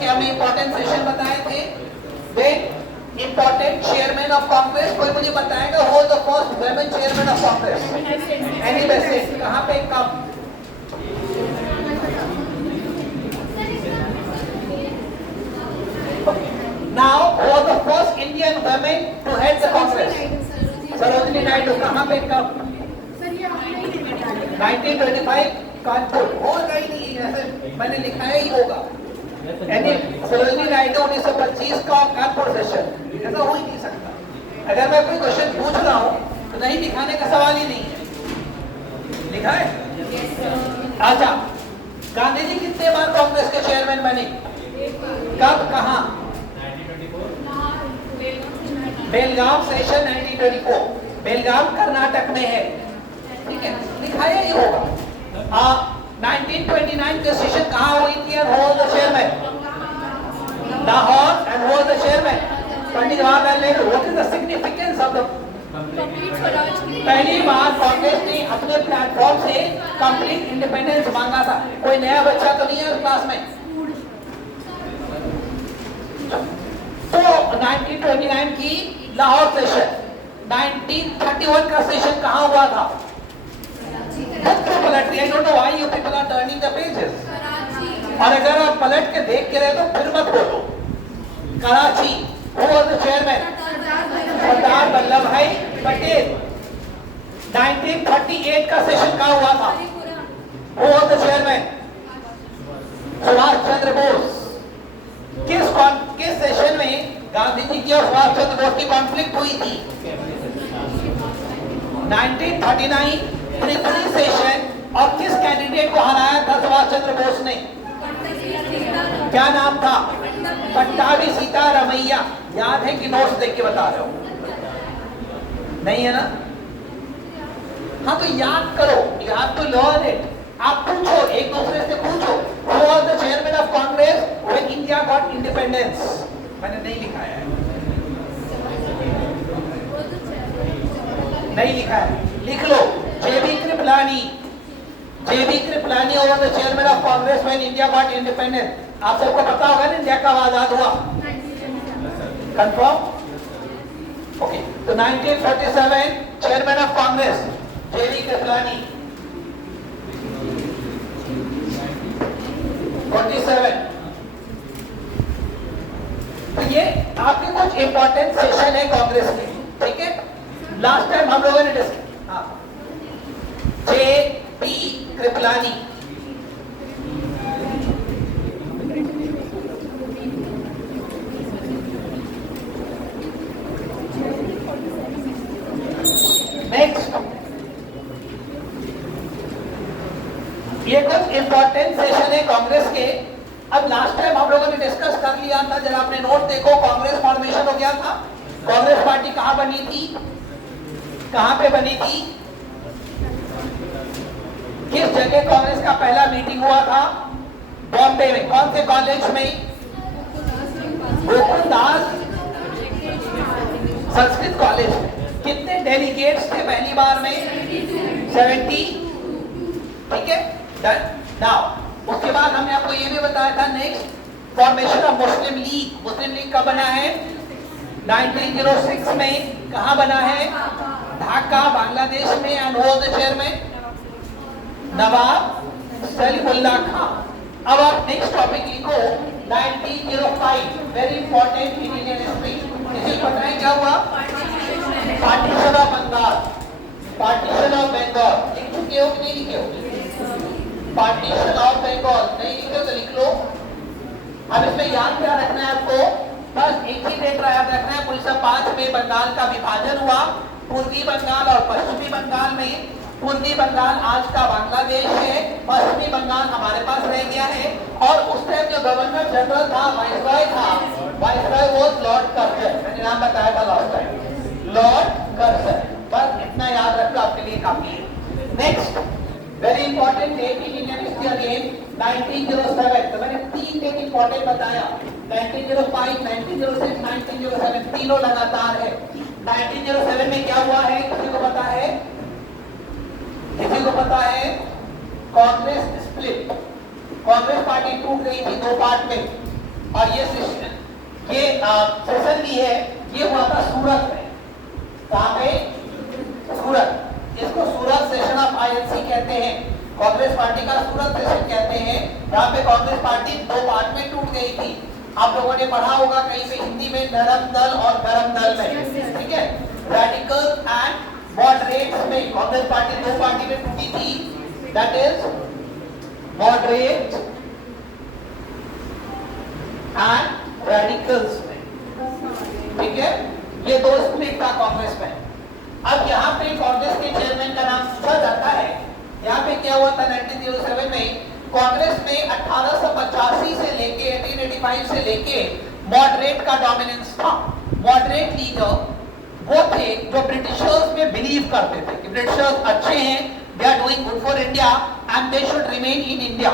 के हमने important session बताए थे। Then important chairman of Congress, कोई मुझे बताएगा who was the first women chairman of Congress? Any basis, कहां पे कब? Now, who was the first Indian woman to head the Congress? Sarojini Naidu, कहां पे कब? 1925 कानपुर। होगा ही नहीं, ऐसे मैंने लिखा ही होगा। यानी सरोजिनी नायडू 1925 का कानपुर सेशन, ऐसा हो ही नहीं सकता। अगर मैं कोई क्वेश्चन पूछ रहा हूँ तो नहीं दिखाने का सवाल ही नहीं है। लिखा है? अच्छा, गांधी जी कितने बार कांग्रेस के चेयरमैन बने? कब, कहां? बेलगाम सेशन 1924, बेलगाम कर्नाटक में है। ठीक है, लिखाया ही होगा। 1929 का सेशन कहां हुई थी और who was the chairman? Lahore. And who was the chairman? Pandit Jawaharlal Nehru. What is the significance of the? पहली बार कांग्रेस ने अपने प्लेटफॉर्म से कंप्लीट इंडिपेंडेंस मांगा था। कोई नया बच्चा तो नहीं है उस क्लास में? तो 1929 की लाहौर सेशन, 1931 का सेशन कहां हुआ था? पलट दिया। I don't know why you people are turning the pages. और अगर आप पलट के देख के रहे तो फिर मत बोलो। Karachi, who was the chairman? Sardar Vallabh भाई पटेल। 1938 का सेशन कहां हुआ था? Who was the chairman? Subhash Chandra Bose. किस सेशन में गांधी जी की और सुभाष चंद्र बोस की कॉन्फ्लिक्ट हुई थी? 1939 त्रिपुरी सेशन। और किस कैंडिडेट को हराया था सुभाष चंद्र बोस ने? क्या नाम था? पट्टाभी सीतारमैया। याद है कि नोट्स देख के बता रहे हो? नहीं है ना? हाँ तो याद करो, you have to learn it. आप पूछो, एक दूसरे से पूछो, who was the chairman of Congress when India got independence? मैंने नहीं लिखा है, नहीं लिखा है, लिख लो। जेबी कृपलानी। जेबी Kripalani was the chairman of Congress when India got independence. आप सबको पता होगा ना इंडिया कब आजाद हुआ? कंफर्म? ओके, तो 1947 चेयरमैन ऑफ कांग्रेस जेबी कृपलानी। 47। तो ये आपके कुछ इंपॉर्टेंट सेशन है कांग्रेस के। ठीक है, लास्ट टाइम हम लोगों ने डिस्कस, हाँ, जे.पी. कृपलानी। नेक्स्ट, ये कुछ इंपॉर्टेंट सेशन है कांग्रेस के। अब लास्ट टाइम हम लोगों ने डिस्कस कर लिया था, जब आपने नोट देखो, कांग्रेस फॉर्मेशन हो गया था। कांग्रेस पार्टी कहां बनी थी? कहां पे बनी थी? किस जगह कांग्रेस का पहला मीटिंग हुआ था? बॉम्बे में। कौन से कॉलेज में? गोकुलदास संस्कृत कॉलेज में। कितने डेलीगेट्स थे पहली बार में? 70। ठीक है, नाउ उसके बाद हमने आपको ये भी बताया था, next formation of Muslim league. Muslim league कब बना है? 1906 में। कहां बना है? ढाका, बांग्लादेश में। And who was the chairman? Nawab Salimullah Khan. अब आप नेक्स्ट टॉपिक लिखो, 1905, very important in Indian history. इसे पता है क्या हुआ? Partition of Bengal, partition of Bengal. लिख चुके हो कि नहीं लिखे हो? पार्टीशन ऑफ बंगाल नहीं लिखे हो तो लिख लो। अब इसमें याद क्या रखना है आपको? बस एक ही डेट याद रखना है, 1905 में बंगाल का विभाजन हुआ, पूर्वी बंगाल और पश्चिमी बंगाल में। पूर्वी बंगाल आज का बांग्लादेश है, पश्चिमी बंगाल हमारे पास रह गया है। और उस टाइम जो गवर्नर जनरल था, वाइसरॉय था, वाइसरॉय वाज लॉर्ड कर्जन। मैंने नाम बताया था लास्ट टाइम, लॉर्ड कर्जन। बस इतना याद रखो, आपके लिए काफी है। Next very important date in Indian history again, 1907। तो मैंने 3 डेट इंपॉर्टेंट बताया, 1905, 1906, 1907, तीनों लगातार है। 1907 में क्या हुआ है, किसी को पता है? किसी को पता है? कांग्रेस स्प्लिट, कांग्रेस पार्टी टूट गई थी 2 पार्ट में। और ये सेशन भी है, ये हुआ था सूरत में। कहाँ पे? सूरत। इसको सूरत सेशन ऑफ आईएनसी कहते हैं, कांग्रेस पार्टी का सूरत सेशन कहते हैं। यहाँ पे कांग्रेस पार्टी दो पार्ट में टूट गई थी। आप लोगों ने पढ़ा होगा कहीं पे हिंदी में, नरम दल और गरम दल में, ठीक है। रेडिकल एंड मॉडरेट्स में कांग्रेस पार्टी दो पार्टी में टूटी थी, that is moderate and radicals में, ठीक है। ये दो स्प्लिट था कांग्रेस में। अब यहाँ पे कांग्रेस के चेयरमैन का नाम पूछा जाता है। यहाँ पे क्या हुआ था 1907 में, कांग्रेस में 1885 से लेके 1885 से लेके मॉडरेट का डोमिनेंस था। मॉडरेट लीडर वो थे जो ब्रिटिशर्स में बिलीव करते थे कि ब्रिटिशर्स अच्छे हैं, they are doing good for India and they should remain in India.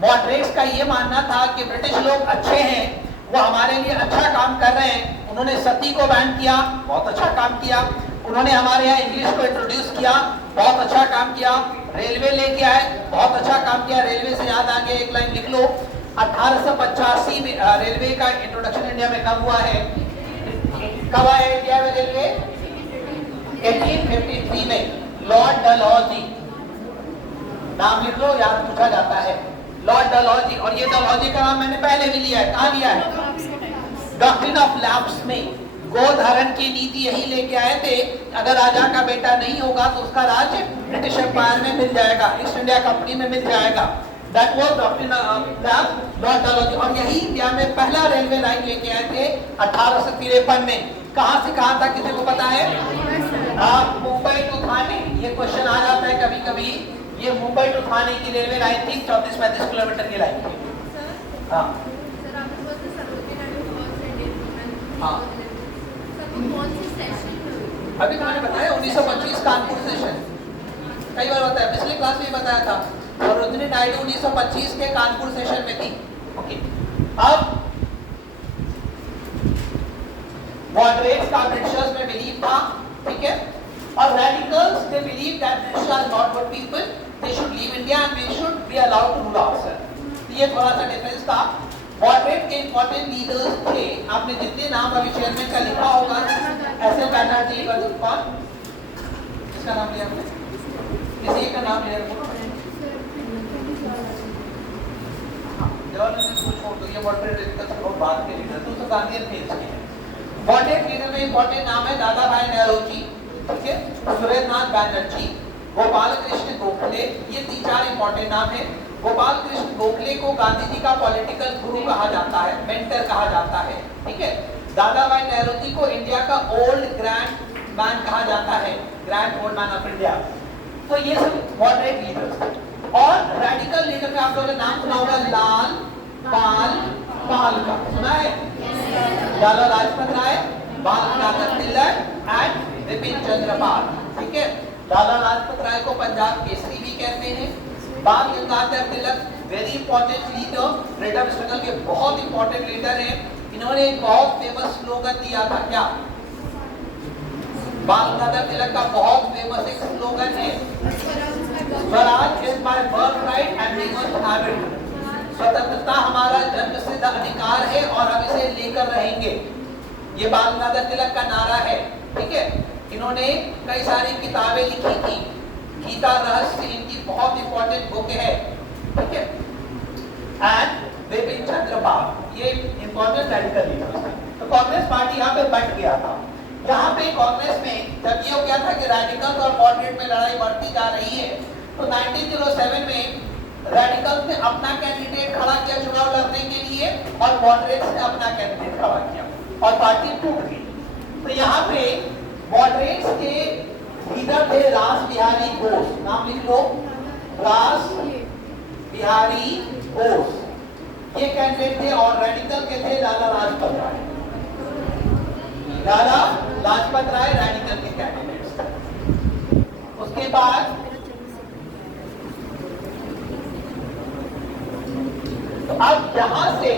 Moderates का ये मानना था कि ब्रिटिश लोग अच्छे हैं, वो हमारे लिए अच्छा काम कर रहे हैं। उन्होंने सती को बैन किया, बहुत अच्छा काम किया। उन्होंने हमारे यहाँ इंग्लिश को इंट्रोड्यूस किया, बहुत अच्छा काम किया। रेलवे लेके आए, बहुत अच्छा काम किया। रेलवे से याद आ गया, एक लाइन लिख लो, 1885 में रेलवे का इंट्रोडक्शन इंडिया में कब हुआ है? कब आया इंडिया में रेलवे? 1853 में। लॉर्ड डलहौजी, नाम लिख लो, याद पूछा जाता है, लॉर्ड डलहौजी। और ये डलहौजी का नाम मैंने पहले भी लिया है। कहाँ लिया है? डॉक्ट्रिन ऑफ लैप्स में गोधारण की नीति यही लेके आए थे, अगर राजा का बेटा नहीं होगा तो उसका राज्य ब्रिटिश एम्पायर में मिल जाएगा, ईस्ट इंडिया कंपनी में मिल जाएगा। That was doctrine of Lord Dalhousie. और यही इंडिया में पहला रेलवे लाइन लेके आए थे 1853 में। कहां से कहां था, किसी को पता है? मुंबई टू थाने, ये क्वेश्चन आ जाता है कभी कभी। ये मुंबई टू थाने की रेलवे लाइन थी, 34-35 किलोमीटर की लाइन थी। हाँ हाँ, अभी तो मैंने बताया 1925 कानपुर सेशन, कई बार बताया, पिछली क्लास में बताया था। सरोजिनी नायडू 1925 के कानपुर सेशन में थी। ओके, अब मॉडरेट्स का ब्रिटिशर्स में बिलीव था, ठीक है। और radicals they believe that British are not good people, they should leave India and we should be allowed to rule ourself. ये थोड़ा सा डिफरेंस था। मॉडरेट के इंपॉर्टेंट लीडर्स थे, आपने जितने नाम अभी चेयरमैन का लिखा होगा, एस.एल. बनर्जी, कौन, इसका नाम लिया आपने? किसी का नाम लिया? जवाहरलाल नेहरू को छोड़ दो, ये मॉडरेट लीडर बहुत बाद के लीडर थे, तो गांधीयन थे इसके। मॉडरेट लीडर में इंपॉर्टेंट नाम है दादा भाई नेहरूजी, ठीक है, सुरेंद्रनाथ बैनर्जी, गोपाल कृष्ण गोखले, ये 3-4 इंपॉर्टेंट नाम है। गोपाल कृष्ण गोखले को गांधी जी का पॉलिटिकल गुरु कहा जाता है, मेंटर कहा जाता है, ठीक है। दादा भाई नेहरूजी को इंडिया का ओल्ड ग्रैंड मैन कहा जाता है, grand old man of India. तो ये सब मॉडरेट लीडर्स। और रेडिकल लीडर में आप लोगों ने नाम सुना होगा, लाल पाल पाल का सुना है? लाला लाजपत राय, बाल गंगाधर तिलक एंड विपिन चंद्र पाल, ठीक है। लाला लाजपत राय को पंजाब केसरी भी कहते हैं। Bal Gangadhar Tilak very important leader, freedom struggle के बहुत इंपॉर्टेंट लीडर हैं। इन्होंने एक बहुत फेमस स्लोगन दिया था, क्या? बाल गंगाधर तिलक का बहुत फेमस एक स्लोगन है, swaraj is my birth right and we must have it. स्वतंत्रता हमारा जन्मसिद्ध अधिकार है और हम इसे लेकर रहेंगे। ये बाल गंगाधर तिलक का नारा है, ठीक है। इन्होंने कई सारी किताबें लिखी थी, गीता रहस्य इनकी बहुत इंपॉर्टेंट बुक है, ठीक है। एंड विपिन चंद्र पाल, ये इंपॉर्टेंट रेडिकल लीडर्स हैं। तो कांग्रेस पार्टी यहाँ पे बट गया था। यहाँ पे कांग्रेस में जब ये हो गया था कि रेडिकल्स और मॉडरेट में लड़ाई बढ़ती जा रही है, तो 1907 में रेडिकल्स ने अपना कैंडिडेट खड़ा किया चुनाव लड़ने के लिए और मॉडरेट्स ने अपना कैंडिडेट खड़ा किया और पार्टी टूट गई। तो यहाँ पे मॉडरेट्स के लीडर थे रास बिहारी बोस, नाम लिख लो, रास बिहारी बोस, ये कैंडिडेट थे। और रेडिकल के थे लाला लाजपत राय। लाला लाजपत राय रेडिकल के कैंडिडेट्स थे। उसके बाद तो अब यहां से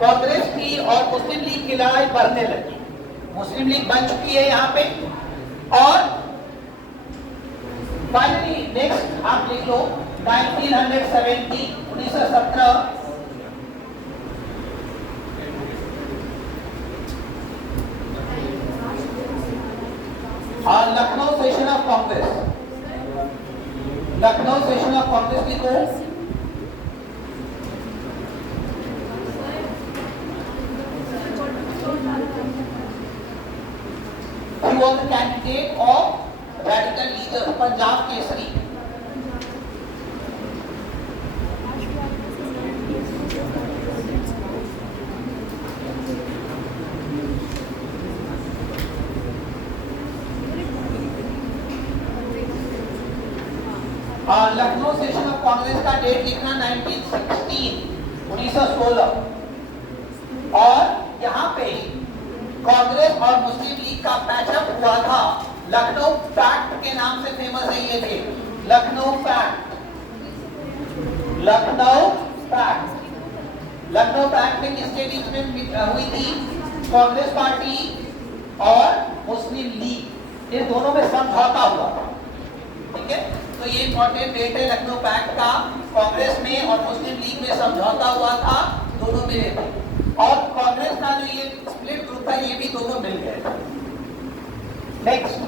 कांग्रेस की और मुस्लिम लीग की लड़ाई बढ़ने लगी। मुस्लिम लीग बन चुकी है यहाँ पे। और फाइनली नेक्स्ट आप लिख लो 1970, 1917 कांग्रेस, लखनऊ सेशन ऑफ कांग्रेस लिखो। He was the candidate of radical leader Punjab Kesari. Lucknow session of Congress का डेट लिखना 1916 और यहाँ पे कांग्रेस और मुस्लिम लीग का पैचअप हुआ था। लखनऊ पैक्ट के नाम से फेमस है ये थे, Lucknow pact. Lucknow pact, Lucknow pact में किसके बीच में हुई थी? कांग्रेस पार्टी और मुस्लिम लीग, इन दोनों में समझौता हुआ था। ठीक है, तो ये इंपॉर्टेंट डेट है लखनऊ पैक्ट का। कांग्रेस में और मुस्लिम लीग में समझौता हुआ था, दोनों मिले थे। और कांग्रेस का जो ये स्प्लिट ग्रुप था, ये भी दोनों मिल गए। नेक्स्ट,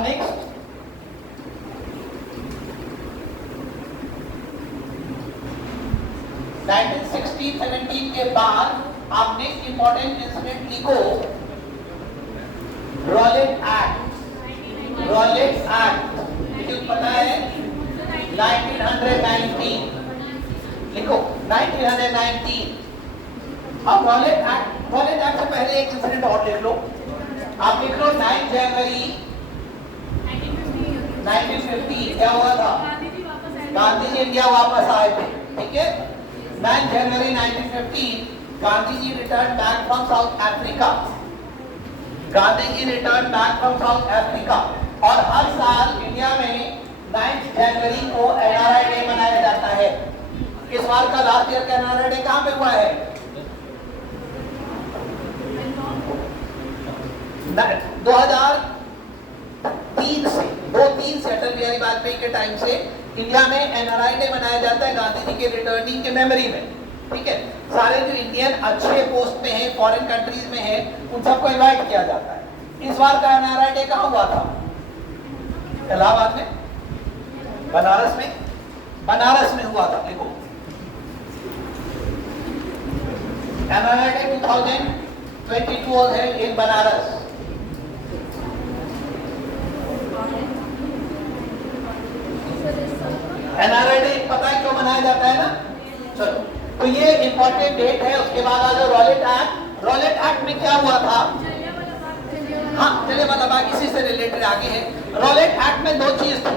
नेक्स्ट 1916-17 के बाद आप नेक्स्ट इंपॉर्टेंट इंसिडेंट लिखो, रॉलेट एक्ट। रॉलेट एक्ट मुझे पता है 1919 लिखो, 1919। अब रॉलेट एक्ट से पहले एक इंसिडेंट और लिख लो, आप लिख लो 9 जनवरी 1950। क्या हुआ था? गांधी जी इंडिया वापस आए थे। ठीक है, 9 जनवरी 1950 Gandhi ji return back from South Africa. Gandhi ji return back from South Africa. और हर साल इंडिया में 9 जनवरी को एनआरआई डे मनाया जाता है। इस बार का लास्ट ईयर का एनआरआई डे कहां पे हुआ है? 2003 से, 2-3 से अटल बिहारी वाजपेयी के टाइम से इंडिया में एनआरआई डे मनाया जाता है गांधी जी के रिटर्निंग के मेमोरी में। ठीक है, सारे जो इंडियन अच्छे पोस्ट में हैं, फॉरेन कंट्रीज में हैं, उन सबको इनवाइट किया जाता है। इस बार का एनआरआई डे कहां हुआ था? इलाहाबाद में, बनारस में, बनारस में हुआ था। देखो, NRI day 2022 was held in Banaras. NRI day पता है क्यों मनाया जाता है ना? चलो, तो ये इंपॉर्टेंट डेट है। उसके बाद आ जाओ रॉलेट एक्ट। रॉलेट एक्ट में क्या हुआ था? हाँ, जलियांवाला बाग इसी से रिलेटेड आगे है। रॉलेट एक्ट में 2 चीज थी।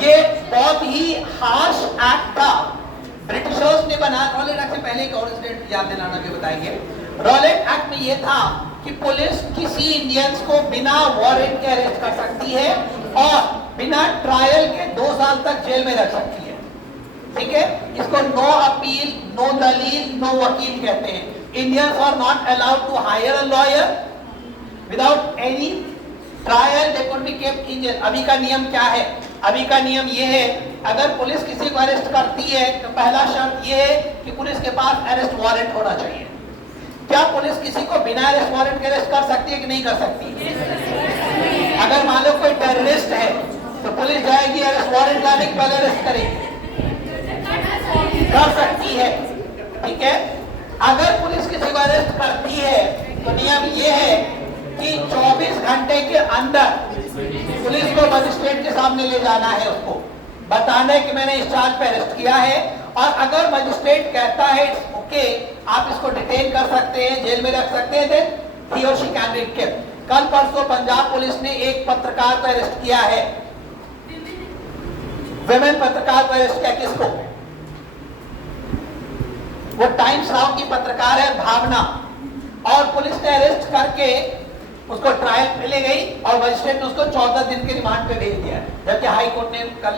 ये बहुत ही हार्श एक्ट था, ब्रिटिशर्स ने बना। रॉलेट एक्ट से पहले एक और इंसिडेंट याद दिलाना के बताएंगे। रॉलेट एक्ट में ये था कि पुलिस किसी इंडियंस को बिना वारंट के अरेस्ट कर सकती है और बिना ट्रायल के 2 साल तक जेल में रख सकती है। ठीक है, इसको नो अपील, नो दलील, नो वकील कहते हैं। Indians are not allowed to hire a lawyer without any trial, they could be kept in jail. अभी का नियम क्या है? अभी का नियम ये है, अगर पुलिस किसी को अरेस्ट करती है तो पहला शर्त ये है कि पुलिस के पास अरेस्ट वारंट होना चाहिए। क्या पुलिस किसी को बिना अरेस्ट वारंट के अरेस्ट कर सकती है कि नहीं कर सकती? अगर मान लो कोई टेररिस्ट है तो पुलिस जाएगी अरेस्ट वारंट लाने के पहले अरेस्ट करेगी? कर सकती है। ठीक है, अगर पुलिस किसी को अरेस्ट करती है तो नियम ये है कि 24 घंटे के अंदर पुलिस को मजिस्ट्रेट के सामने ले जाना है, उसको बताना है कि मैंने इस चार्ज पे अरेस्ट किया है। और अगर मजिस्ट्रेट कहता है ओके, आप इसको डिटेन कर सकते हैं, जेल में रख सकते हैं, देन ही और शी कैन बी केप्ट। कल परसों पंजाब पुलिस ने एक पत्रकार को अरेस्ट किया है, विमेन पत्रकार को अरेस्ट किया। किसको? वो टाइम्स नाउ की पत्रकार है भावना, और पुलिस ने अरेस्ट करके उसको ट्रायल पे ले गई और मजिस्ट्रेट ने उसको 14 दिन के रिमांड पे भेज दिया, जबकि हाई कोर्ट ने कल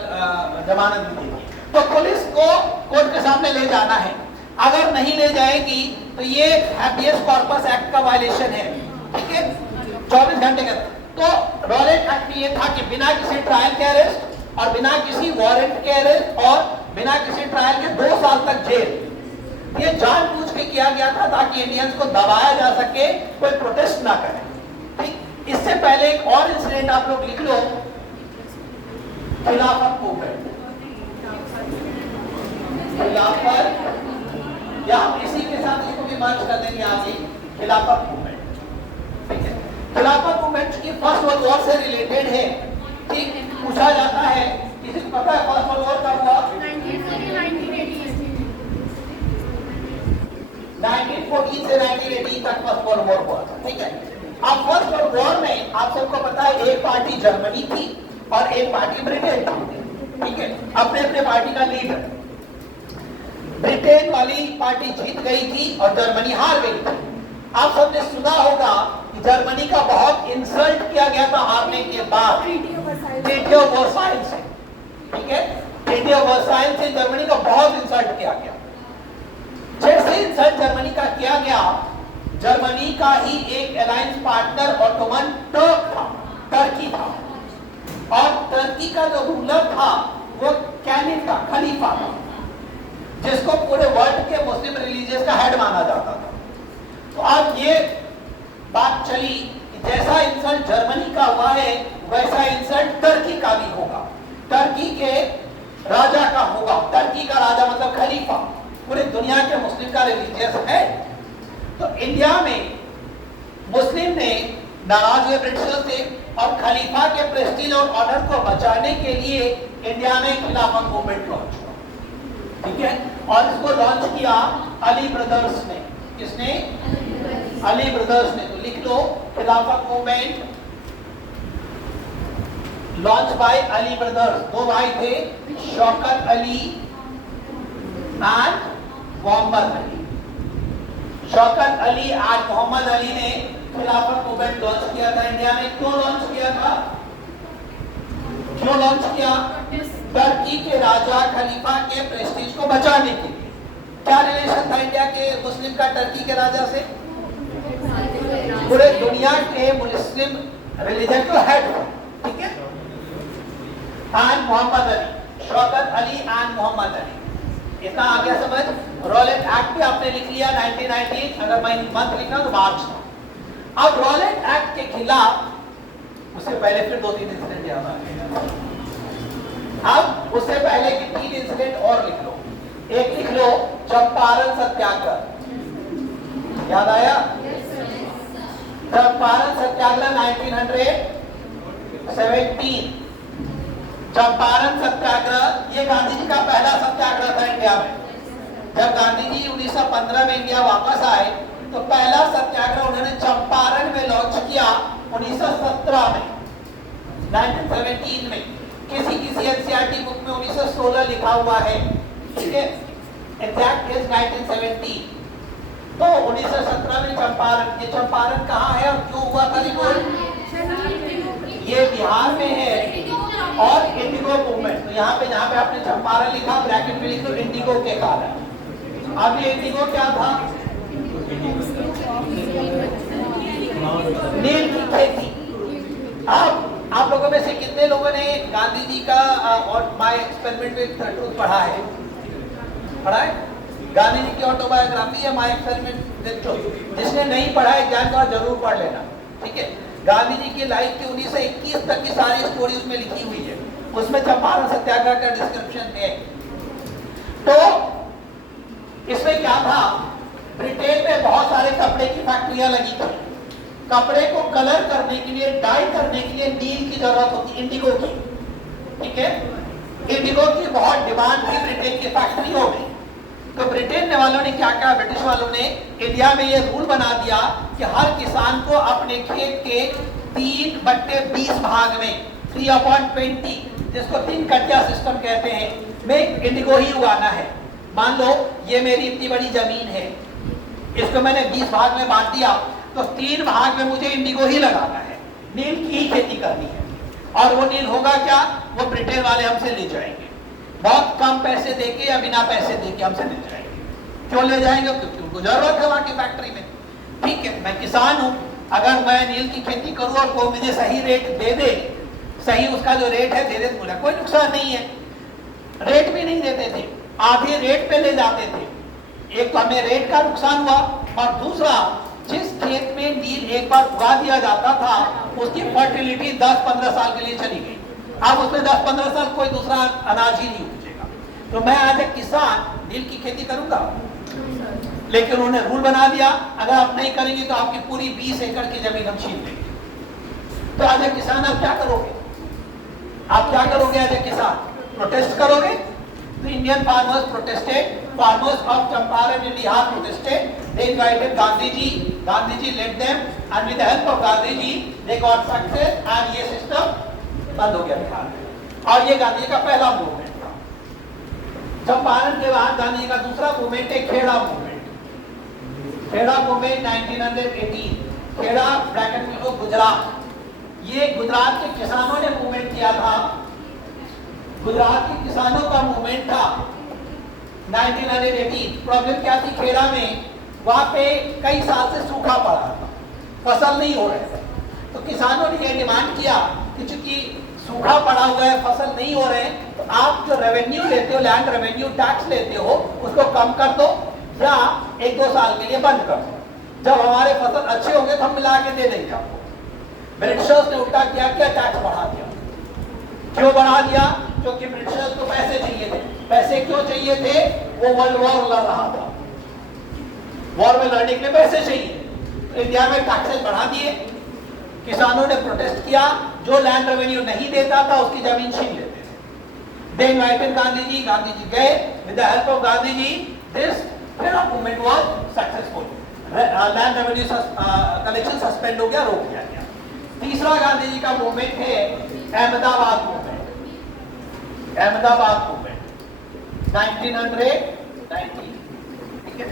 जमानत दी थी। तो पुलिस को कोर्ट के सामने ले जाना है। अगर नहीं ले जाएगी तो ये हैबियस कॉर्पस एक्ट का वायलेशन है। ठीक है, 24 घंटे का। तो रॉलेट एक्ट में ये था कि बिना किसी ट्रायल के अरेस्ट और बिना किसी वारंट के अरेस्ट और बिना किसी ट्रायल के 2 साल तक जेल। ये जानबूझ के किया गया था ताकि इंडियंस को दबाया जा सके, कोई प्रोटेस्ट ना करे। ठीक, इससे पहले एक और इंसिडेंट आप लोग लिख लो, खिलाफत मूवमेंट। खिलाफत, या हम इसी के साथ इसको भी मर्ज कर देंगे आगे, खिलाफत मूवमेंट। ठीक है, खिलाफत मूवमेंट की फर्स्ट वर्ल्ड वॉर से रिलेटेड है। ठीक, पूछा जाता है, किसी को पता है फर्स्ट वर्ल्ड वॉर कब हुआ? 1914 से 1918 तक फर्स्ट वर्ल्ड वॉर हुआ था। ठीक है, अब फर्स्ट वर्ल्ड वॉर में आप सबको पता है एक पार्टी जर्मनी थी और एक पार्टी ब्रिटेन थी। ठीक है, अपने अपने पार्टी का लीडर। ब्रिटेन वाली पार्टी जीत गई थी और जर्मनी हार गई थी। आप सबने सुना होगा कि जर्मनी का बहुत इंसल्ट किया गया था हारने के बाद, ट्रीटी ऑफ वर्साइल से। ठीक है, ट्रीटी ऑफ वर्साइल से जर्मनी का बहुत इंसल्ट किया गया। जैसे इंसल्ट जर्मनी का किया गया, जर्मनी का ही एक अलायंस पार्टनर ऑटोमन टर्क था, टर्की था, और टर्की का जो रूलर था वो कैलिफ था, खलीफा था, जिसको पूरे वर्ल्ड के मुस्लिम रिलीजियस का हेड माना जाता था। तो अब ये बात चली कि जैसा इंसल्ट जर्मनी का हुआ है वैसा इंसल्ट टर्की का भी होगा, टर्की के राजा का होगा। टर्की का राजा मतलब खलीफा, पूरी दुनिया के मुस्लिम का रिलीजियस है। तो इंडिया में मुस्लिम ने नाराज हुए ब्रिटिशर्स से और खलीफा के प्रेस्टीज और ऑनर को बचाने के लिए इंडिया में खिलाफत मूवमेंट लॉन्च हुआ। ठीक है, और इसको लॉन्च किया अली ब्रदर्स ने। किसने? अली ब्रदर्स ने। तो लिख लो, खिलाफत movement launch by Ali brothers. दो भाई थे, शौकत अली एंड मोहम्मद अली। शौकत अली एंड मोहम्मद अली ने खिलाफत मूवमेंट लॉन्च किया था इंडिया में। क्यों लॉन्च किया था? क्यों लॉन्च किया? टर्की के राजा खलीफा के प्रेस्टीज को बचाने के लिए। क्या रिलेशन था इंडिया के मुस्लिम का टर्की के राजा से? पूरे दुनिया के मुस्लिम रिलीजन को हेड। ठीक है, एंड मोहम्मद अली, शौकत अली एंड मोहम्मद अली। इतना आ गया समझ? रॉलेट एक्ट भी आपने लिख लिया 1998, अगर मैं मंथ लिखा तो मार्च था। अब रॉलेट एक्ट के खिलाफ, उससे पहले फिर 2-3 इंसिडेंट याद आ गए। अब उससे पहले के 3 इंसिडेंट और लिख लो। एक लिख लो, चंपारण सत्याग्रह। याद आया? चंपारण सत्याग्रह 1917। चंपारण सत्याग्रह ये गांधी जी का पहला सत्याग्रह था इंडिया में। जब गांधी जी 1915 में इंडिया वापस आए तो पहला सत्याग्रह उन्होंने चंपारण में लॉन्च किया 1917 में, 1917 में। किसी एनसीईआरटी बुक में 1916 लिखा हुआ है। ठीक है, एग्जैक्ट इज 1917। तो 1917 में चंपारण। ये चंपारण कहाँ है और क्यों हुआ था? ये बिहार में है। और इंडिगो मूवमेंट, तो यहाँ पे जहाँ पे आपने चंपारण लिखा ब्रैकेट में लिख लो इंडिगो के कारण। अब ये इंडिगो क्या था? नील की खेती। अब आप लोगों में से कितने लोगों ने गांधी जी का और माय एक्सपेरिमेंट विद ट्रूथ पढ़ा है? पढ़ा है? गांधी जी की ऑटोबायोग्राफी है माय एक्सपेरिमेंट विद ट्रूथ। जिसने नहीं पढ़ा है एग्जाम का जरूर पढ़ लेना। ठीक है, गांधी जी की लाइफ के 1921 तक की सारी स्टोरी उसमें लिखी हुई है। उसमें चंपारण सत्याग्रह का डिस्क्रिप्शन है। तो इसमें क्या था? ब्रिटेन में बहुत सारे कपड़े की फैक्ट्रियां लगी थी। कपड़े को कलर करने के लिए, डाई करने के लिए नील की जरूरत होती, इंडिगो की। ठीक है, इंडिगो की बहुत डिमांड थी ब्रिटेन की फैक्ट्रियों में। तो ब्रिटेन वालों ने क्या किया? ब्रिटिश वालों ने इंडिया में ये रूल बना दिया कि हर किसान को अपने खेत के 3/20 भाग में 3/20, जिसको 3 कट्टिया सिस्टम कहते हैं, में इंडिगो ही उगाना है। मान लो ये मेरी इतनी बड़ी जमीन है, इसको मैंने 20 भाग में बांट दिया, तो 3 भाग में मुझे इंडिगो ही लगाना है, नील की ही खेती करनी है। और वो नील होगा क्या? वो ब्रिटेन वाले हमसे ले जाएंगे, बहुत कम पैसे देके या बिना पैसे देके हमसे ले जाएंगे। क्यों ले जाएंगे? क्योंकि उनको जरूरत है वहां की फैक्ट्री में। ठीक है, मैं किसान हूं, अगर मैं नील की खेती करूं और वो मुझे सही रेट दे दे, सही उसका जो रेट है दे दे, मुझे कोई नुकसान नहीं है। रेट भी नहीं देते थे, आधे रेट पे ले जाते थे। एक तो हमें रेट का नुकसान हुआ और दूसरा जिस खेत में नील एक बार उगा दिया जाता था उसकी फर्टिलिटी 10-15 साल के लिए चली गई। अब उसमें 10-15 साल कोई दूसरा अनाज ही नहीं उपजेगा। तो मैं आज एक किसान नील की खेती करूंगा, लेकिन उन्होंने रूल बना दिया अगर आप नहीं करेंगे तो आपकी पूरी 20 एकड़ की जमीन हम छीन लेंगे। तो आज एक किसान आप क्या करोगे? आप क्या करोगे आज एक किसान? प्रोटेस्ट करोगे? तो Indian farmers protested, farmers of Champaran and Bihar protested, they invited Gandhi ji led them and with the help of Gandhi ji they got success and ये सिस्टम बंद हो गया बिहार में। और ये गांधी का पहला मूवमेंट था। चंपारण के बाद गांधी का दूसरा मूवमेंट है Kheda movement. Kheda movement 1918, Kheda bracket में लो गुजरात। ये गुजरात के किसानों ने मूवमेंट किया था, गुजरात के किसानों का मूवमेंट था 1918। प्रॉब्लम क्या थी खेड़ा में? वहां पे कई साल से सूखा पड़ा था, फसल नहीं हो रहे थे। तो किसानों ने यह डिमांड किया कि चूंकि सूखा पड़ा हुआ है, फसल नहीं हो रहे, तो आप जो रेवेन्यू लेते हो, लैंड रेवेन्यू टैक्स लेते हो, उसको कम कर दो या 1-2 साल के लिए बंद कर दो। जब हमारे फसल अच्छे होंगे तो हम मिला के दे देंगे आपको। ब्रिटिशर्स ने उल्टा किया, क्या टैक्स बढ़ा दिया। क्यों बढ़ा दिया? क्योंकि ब्रिटिशर्स को पैसे चाहिए थे। पैसे क्यों चाहिए थे? वो वर्ल्ड वॉर लड़ रहा था, वॉर में लड़ने के लिए पैसे चाहिए। तो इंडिया में टैक्सेस बढ़ा दिए। किसानों ने प्रोटेस्ट किया, जो लैंड रेवेन्यू नहीं देता था उसकी जमीन छीन लेते थे। They invited गांधी जी गए, with the help of Gandhi ji this movement was successful। Land revenue collection suspend हो गया, रोक दिया गया। तीसरा गांधी जी का मूवमेंट है अहमदाबाद मूवमेंट। अहमदाबाद मूवमेंट 1919, ठीक है।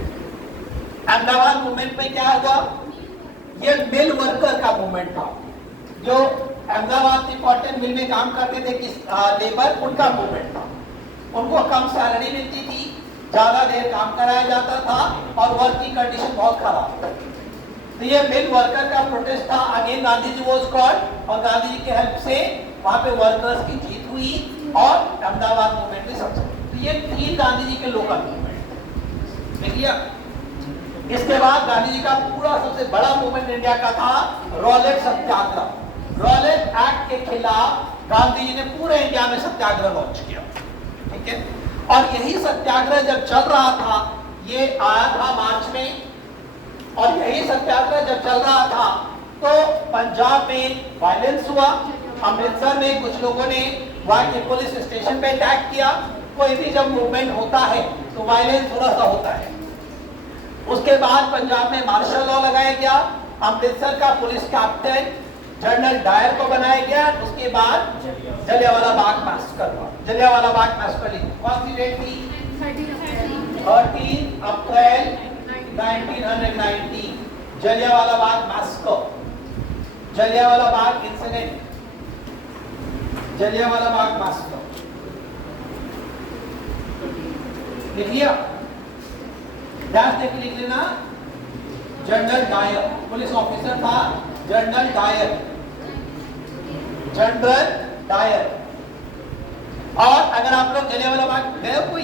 अहमदाबाद मूवमेंट में क्या हुआ? ये मिल वर्कर का मूवमेंट था। जो अहमदाबाद की कॉटन मिल में काम करते थे लेबर, उनका मूवमेंट था। उनको कम सैलरी मिलती थी, ज्यादा देर काम कराया जाता था और वर्किंग कंडीशन बहुत खराब। तो ये मिल वर्कर का प्रोटेस्ट था। Again Gandhi ji was called और गांधी जी के हेल्प से वहां पे वर्कर्स की जीत हुई और अहमदाबाद मूवमेंट में सक्सेस। तो ये 3 गांधी जी के लोकल मूवमेंट देखिए। इसके बाद गांधी जी का पूरा सबसे बड़ा मूवमेंट इंडिया का था रॉलेट सत्याग्रह। रॉलेट एक्ट के खिलाफ गांधी जी ने पूरे इंडिया में सत्याग्रह लॉन्च किया, ठीक है। और यही सत्याग्रह जब चल रहा था, ये आया था मार्च में, और यही सत्याग्रह जब चल रहा था तो पंजाब में वायलेंस हुआ। अमृतसर में कुछ लोगों ने वहां के पुलिस स्टेशन पे अटैक किया। कोई भी जब मूवमेंट होता है तो वायलेंस थोड़ा सा होता है। उसके बाद पंजाब में मार्शल लॉ लगाया गया। अमृतसर का पुलिस कैप्टन जनरल डायर को बनाया गया। उसके बाद जलियांवाला बाग मैसेकर हुआ। जलियांवाला बाग मैसेकर कौन सी डेट थी? 13 अप्रैल 1919। Jallianwala Bagh massacre, Jallianwala Bagh incident, Jallianwala Bagh massacre लिख लिया? लिख लेना। जनरल डायर पुलिस ऑफिसर था, जनरल डायर, जनरल डायर। और अगर आप लोग जलियांवाला बाग गए हो, कोई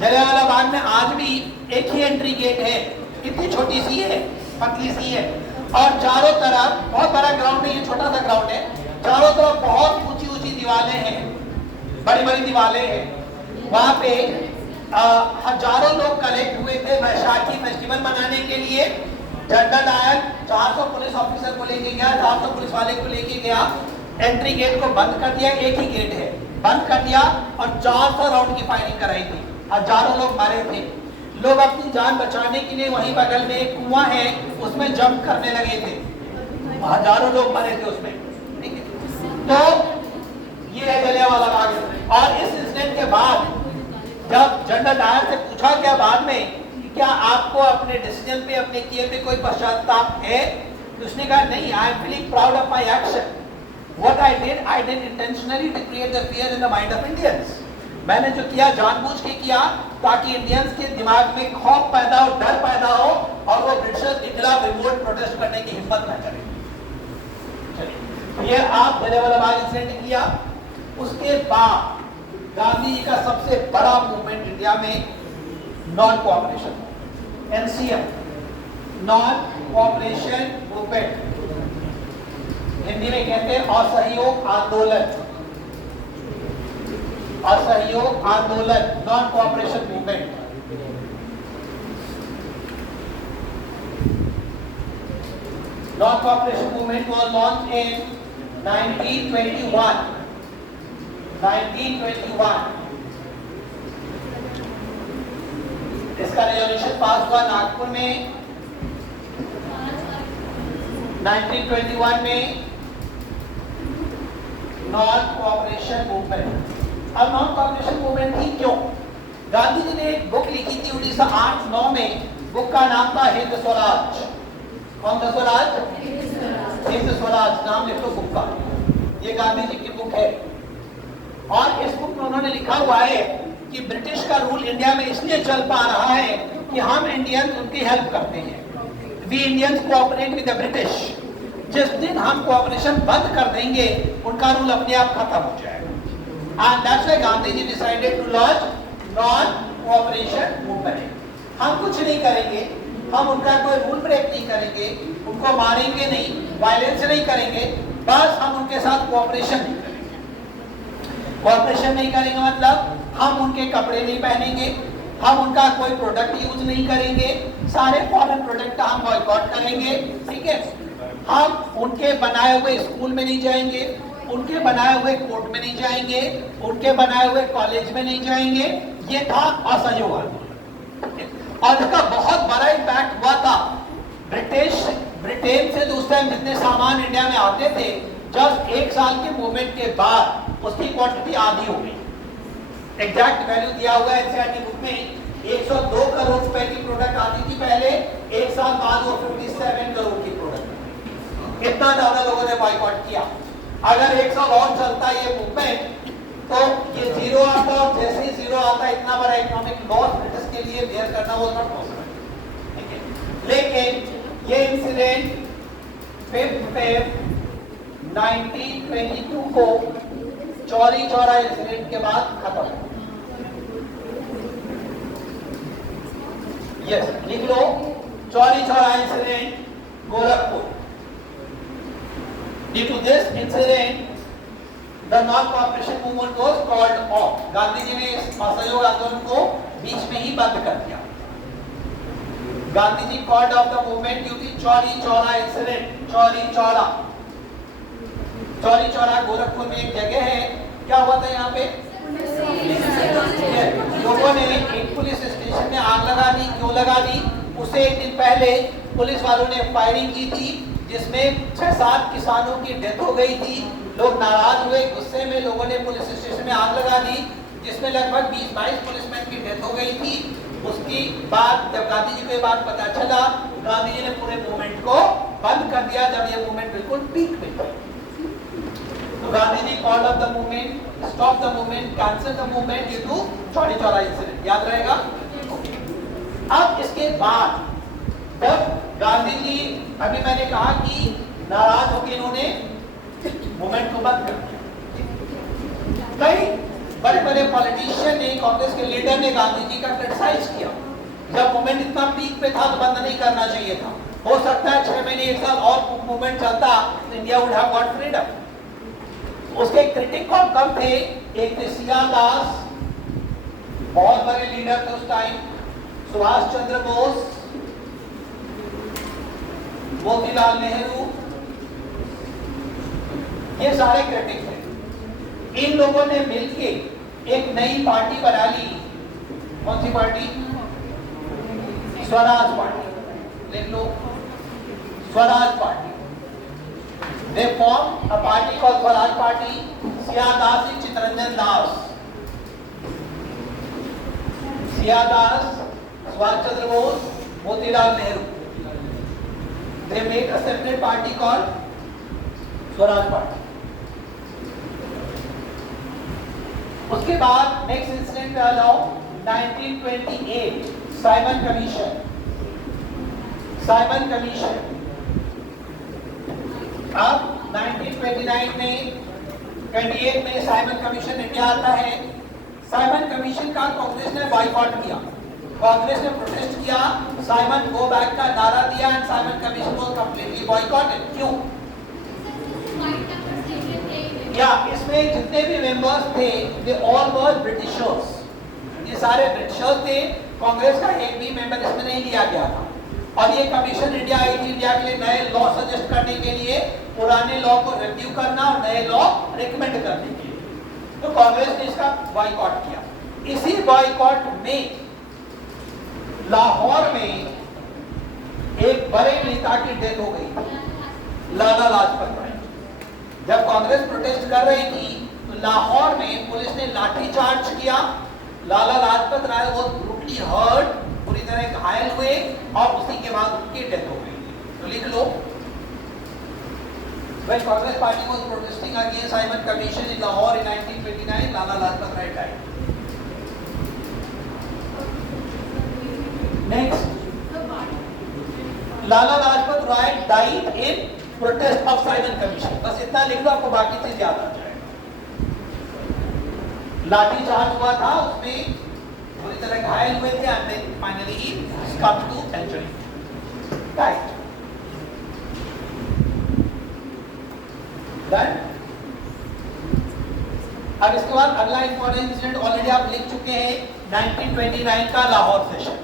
जलियांवाला बाग में आज भी एक ही एंट्री गेट है, इतनी छोटी सी है, पतली सी है, और चारों तरफ बहुत बड़ा ग्राउंड है, ये छोटा सा ग्राउंड है, चारों तरफ बहुत ऊंची ऊंची दीवारें हैं, बड़ी बड़ी दीवारें हैं। वहां पे हजारों लोग कलेक्ट हुए थे बैसाखी फेस्टिवल मनाने के लिए। जनरल डायर 400 पुलिस ऑफिसर को लेके गया, 400 पुलिस वाले को लेके गया। एंट्री गेट को बंद कर दिया, एक ही गेट है, बंद कर दिया और 400 राउंड की फायरिंग कराई थी। हजारों लोग मारे थे। लोग अपनी जान बचाने के लिए वहीं बगल में एक कुआं है, उसमें जंप करने लगे थे। हजारों लोग मरे थे उसमें, ठीक है। तो ये है जलियांवाला बाग। और इस इंसिडेंट के बाद जब जनरल डायर से पूछा गया बाद में कि क्या आपको अपने डिसीजन पे, अपने किए पे कोई पश्चाताप है, तो उसने कहा नहीं, I am feeling proud of my action. What I did intentionally to create the fear in the mind of Indians. मैंने जो किया जानबूझ के किया ताकि इंडियंस के दिमाग में खौफ पैदा हो, डर पैदा हो और वो ब्रिटिशर्स के खिलाफ रिवोल्ट प्रोटेस्ट करने की हिम्मत न करें। चलिए, ये आप जलियांवाला बाग इंसिडेंट किया। उसके बाद गांधी जी का सबसे बड़ा मूवमेंट इंडिया में non cooperation, NCM, non cooperation movement, Hindi में कहते हैं असहयोग आंदोलन, असहयोग आंदोलन, non cooperation movement. Non cooperation movement was launched in 1921, 1921। इसका रेजोल्यूशन पास हुआ नागपुर में 1921 में, नॉन कोऑपरेशन मूवमेंट। अब नॉन कोऑपरेशन मूवमेंट थी क्यों? गांधी जी ने एक बुक लिखी थी 1908-9 में, बुक का नाम था हिंद स्वराज। कौन सा स्वराज? हिंद स्वराज, नाम लिख लो बुक का, ये गांधी जी की बुक है। और इस बुक में उन्होंने लिखा हुआ है कि ब्रिटिश का रूल इंडिया में इसलिए चल पा रहा है कि हम इंडियंस उनकी हेल्प करते हैं। We Indians cooperate with the British. जिस दिन हम कोऑपरेशन बंद कर देंगे, उनका रूल अपने आप खत्म हो जाएगा। And that's why Gandhi ji decided to launch non cooperation movement. हम कुछ नहीं करेंगे, हम उनका कोई रूल ब्रेक नहीं करेंगे, उनको मारेंगे नहीं, वायलेंस नहीं करेंगे, बस हम उनके साथ कोऑपरेशन नहीं करेंगे। कोऑपरेशन नहीं करेंगे मतलब हम उनके कपड़े नहीं पहनेंगे, हम उनका कोई प्रोडक्ट यूज नहीं करेंगे, सारे फॉरेन प्रोडक्ट का हम बॉयकॉट करेंगे, ठीक है। हम उनके बनाए हुए स्कूल में नहीं जाएंगे, उनके बनाए हुए कोर्ट में नहीं जाएंगे, उनके बनाए हुए कॉलेज में नहीं जाएंगे। ये था असहयोग आंदोलन और इसका बहुत बड़ा इम्पैक्ट हुआ था। ब्रिटेन से उस टाइम जितने सामान इंडिया में आते थे, जस्ट 1 साल के मूवमेंट के बाद उसकी क्वांटिटी आधी हो गई। एग्जैक्ट वैल्यू दिया हुआ है एनसीईआरटी बुक में, 102 करोड़ रुपए की प्रोडक्ट आती थी पहले, 1 साल बाद वो 57 करोड़ की प्रोडक्ट। इतना ज्यादा लोगों ने बॉयकॉट किया। अगर 1 साल और चलता ये मूवमेंट तो ये जीरो आता, और जैसे ही जीरो आता इतना बड़ा इकोनॉमिक लॉस ब्रिटिश के लिए बेयर करना वो नॉट पॉसिबल, ठीक है। लेकिन ये इंसिडेंट 5 फेब 1922 को चौरी चौरा इंसिडेंट के बाद खत्म हो। यस, लिख लो, Chauri Chaura incident, Gorakhpur. Due to this incident, the non-cooperation movement was called off. Gandhi ji ने इस असहयोग आंदोलन को बीच में ही बंद कर दिया। Gandhi ji called off the movement due to Chauri Chaura incident. Chauri Chaura, Chauri Chaura Gorakhpur में एक जगह है। क्या हुआ था यहाँ पे? लोगों ने एक पुलिस स्टेशन में आग लगा दी। क्यों लगा दी? उसे एक दिन पहले पुलिस वालों ने फायरिंग की थी, जिसमें 6-7 किसानों की डेथ हो गई थी। लोग नाराज हुए, गुस्से में लोगों ने पुलिस स्टेशन में आग लगा दी, जिसमें लगभग 20-22 पुलिसमैन की डेथ हो गई थी। उसकी बाद जब गांधी जी को ये बात पता चला, गांधी जी ने पूरे मूवमेंट को बंद कर दिया, जब ये मूवमेंट बिल्कुल पीक पे था। तो Gandhi ji called off the movement, stop the movement, cancel the movement due to Chauri Chaura incident. याद रहेगा। अब इसके बाद जब गांधी जी, अभी मैंने कहा कि नाराज होकर इन्होंने मूवमेंट को बंद कर दिया। कई बड़े बड़े पॉलिटिशियन ने, कांग्रेस के लीडर ने गांधी जी का क्रिटिसाइज किया। जब मूवमेंट इतना पीक पे था तो बंद नहीं करना चाहिए था। हो सकता है 6 महीने 1 साल और मूवमेंट चलता तो India would have got freedom. उसके क्रिटिक कम थे। एक थे सियाल दास, बहुत बड़े लीडर थे उस टाइम, सुभाष चंद्र बोस, मोतीलाल नेहरू, ये सारे क्रिटिक थे। इन लोगों ने मिलके एक नई पार्टी बना ली। कौन सी पार्टी? स्वराज पार्टी। लिख लो, Swaraj party. They formed a party called Swaraj party. सियाल दास, चित्तरंजन दास, सियाल Das, Subhash Chandra Bose, Motilal Nehru. They made a separate party called Swaraj party. उसके बाद नेक्स्ट इंसिडेंट पे आ जाओ, 1928 साइमन कमीशन। साइमन कमीशन अब 1929 में 28 में साइमन कमीशन इंडिया आता है। साइमन कमीशन का कांग्रेस ने बॉयकॉट किया, कांग्रेस ने प्रोटेस्ट किया। साइमन गो बैक का नारा दिया and Simon commission was completely boycotted. क्यों? या इसमें जितने भी मेंबर्स थे दे ऑल वर ब्रिटिशर्स, ये सारे ब्रिटिशर्स थे। कांग्रेस का एक भी मेंबर इसमें नहीं लिया गया था। और ये कमीशन इंडिया आई थी इंडिया के लिए नए लॉ सजेस्ट करने के लिए, पुराने लॉ को रिव्यू करना और नए लॉ रिकमेंड करने के लिए। तो कांग्रेस ने इसका बॉयकॉट किया। इसी बॉयकॉट में लाहौर में एक बड़े नेता की डेथ हो गई, लाला लाजपत राय। जब कांग्रेस प्रोटेस्ट कर रही थी तो लाहौर में पुलिस ने लाठीचार्ज किया। लाला लाजपत राय वो ब्रूटली हर्ट, पूरी तरह घायल हुए और उसी के बाद उनकी डेथ हो गई। तो लिख लो, when Congress party was protesting against Simon Commission in Lahore in 1929, Lala Lajpat Rai died. Next, Lala Lajpat Rai died in protest of Simon Commission. बस इतना लिख लो, आपको बाकी चीज याद आ जाएगा। लाठीचार्ज हुआ था, उसमें पूरी तरह घायल हुए थे and then finally he succumbed to injury. Died. Done? अब इसके बाद अगला इंपॉर्टेंट इंसिडेंट ऑलरेडी आप लिख चुके हैं, 1929 का लाहौर सेशन।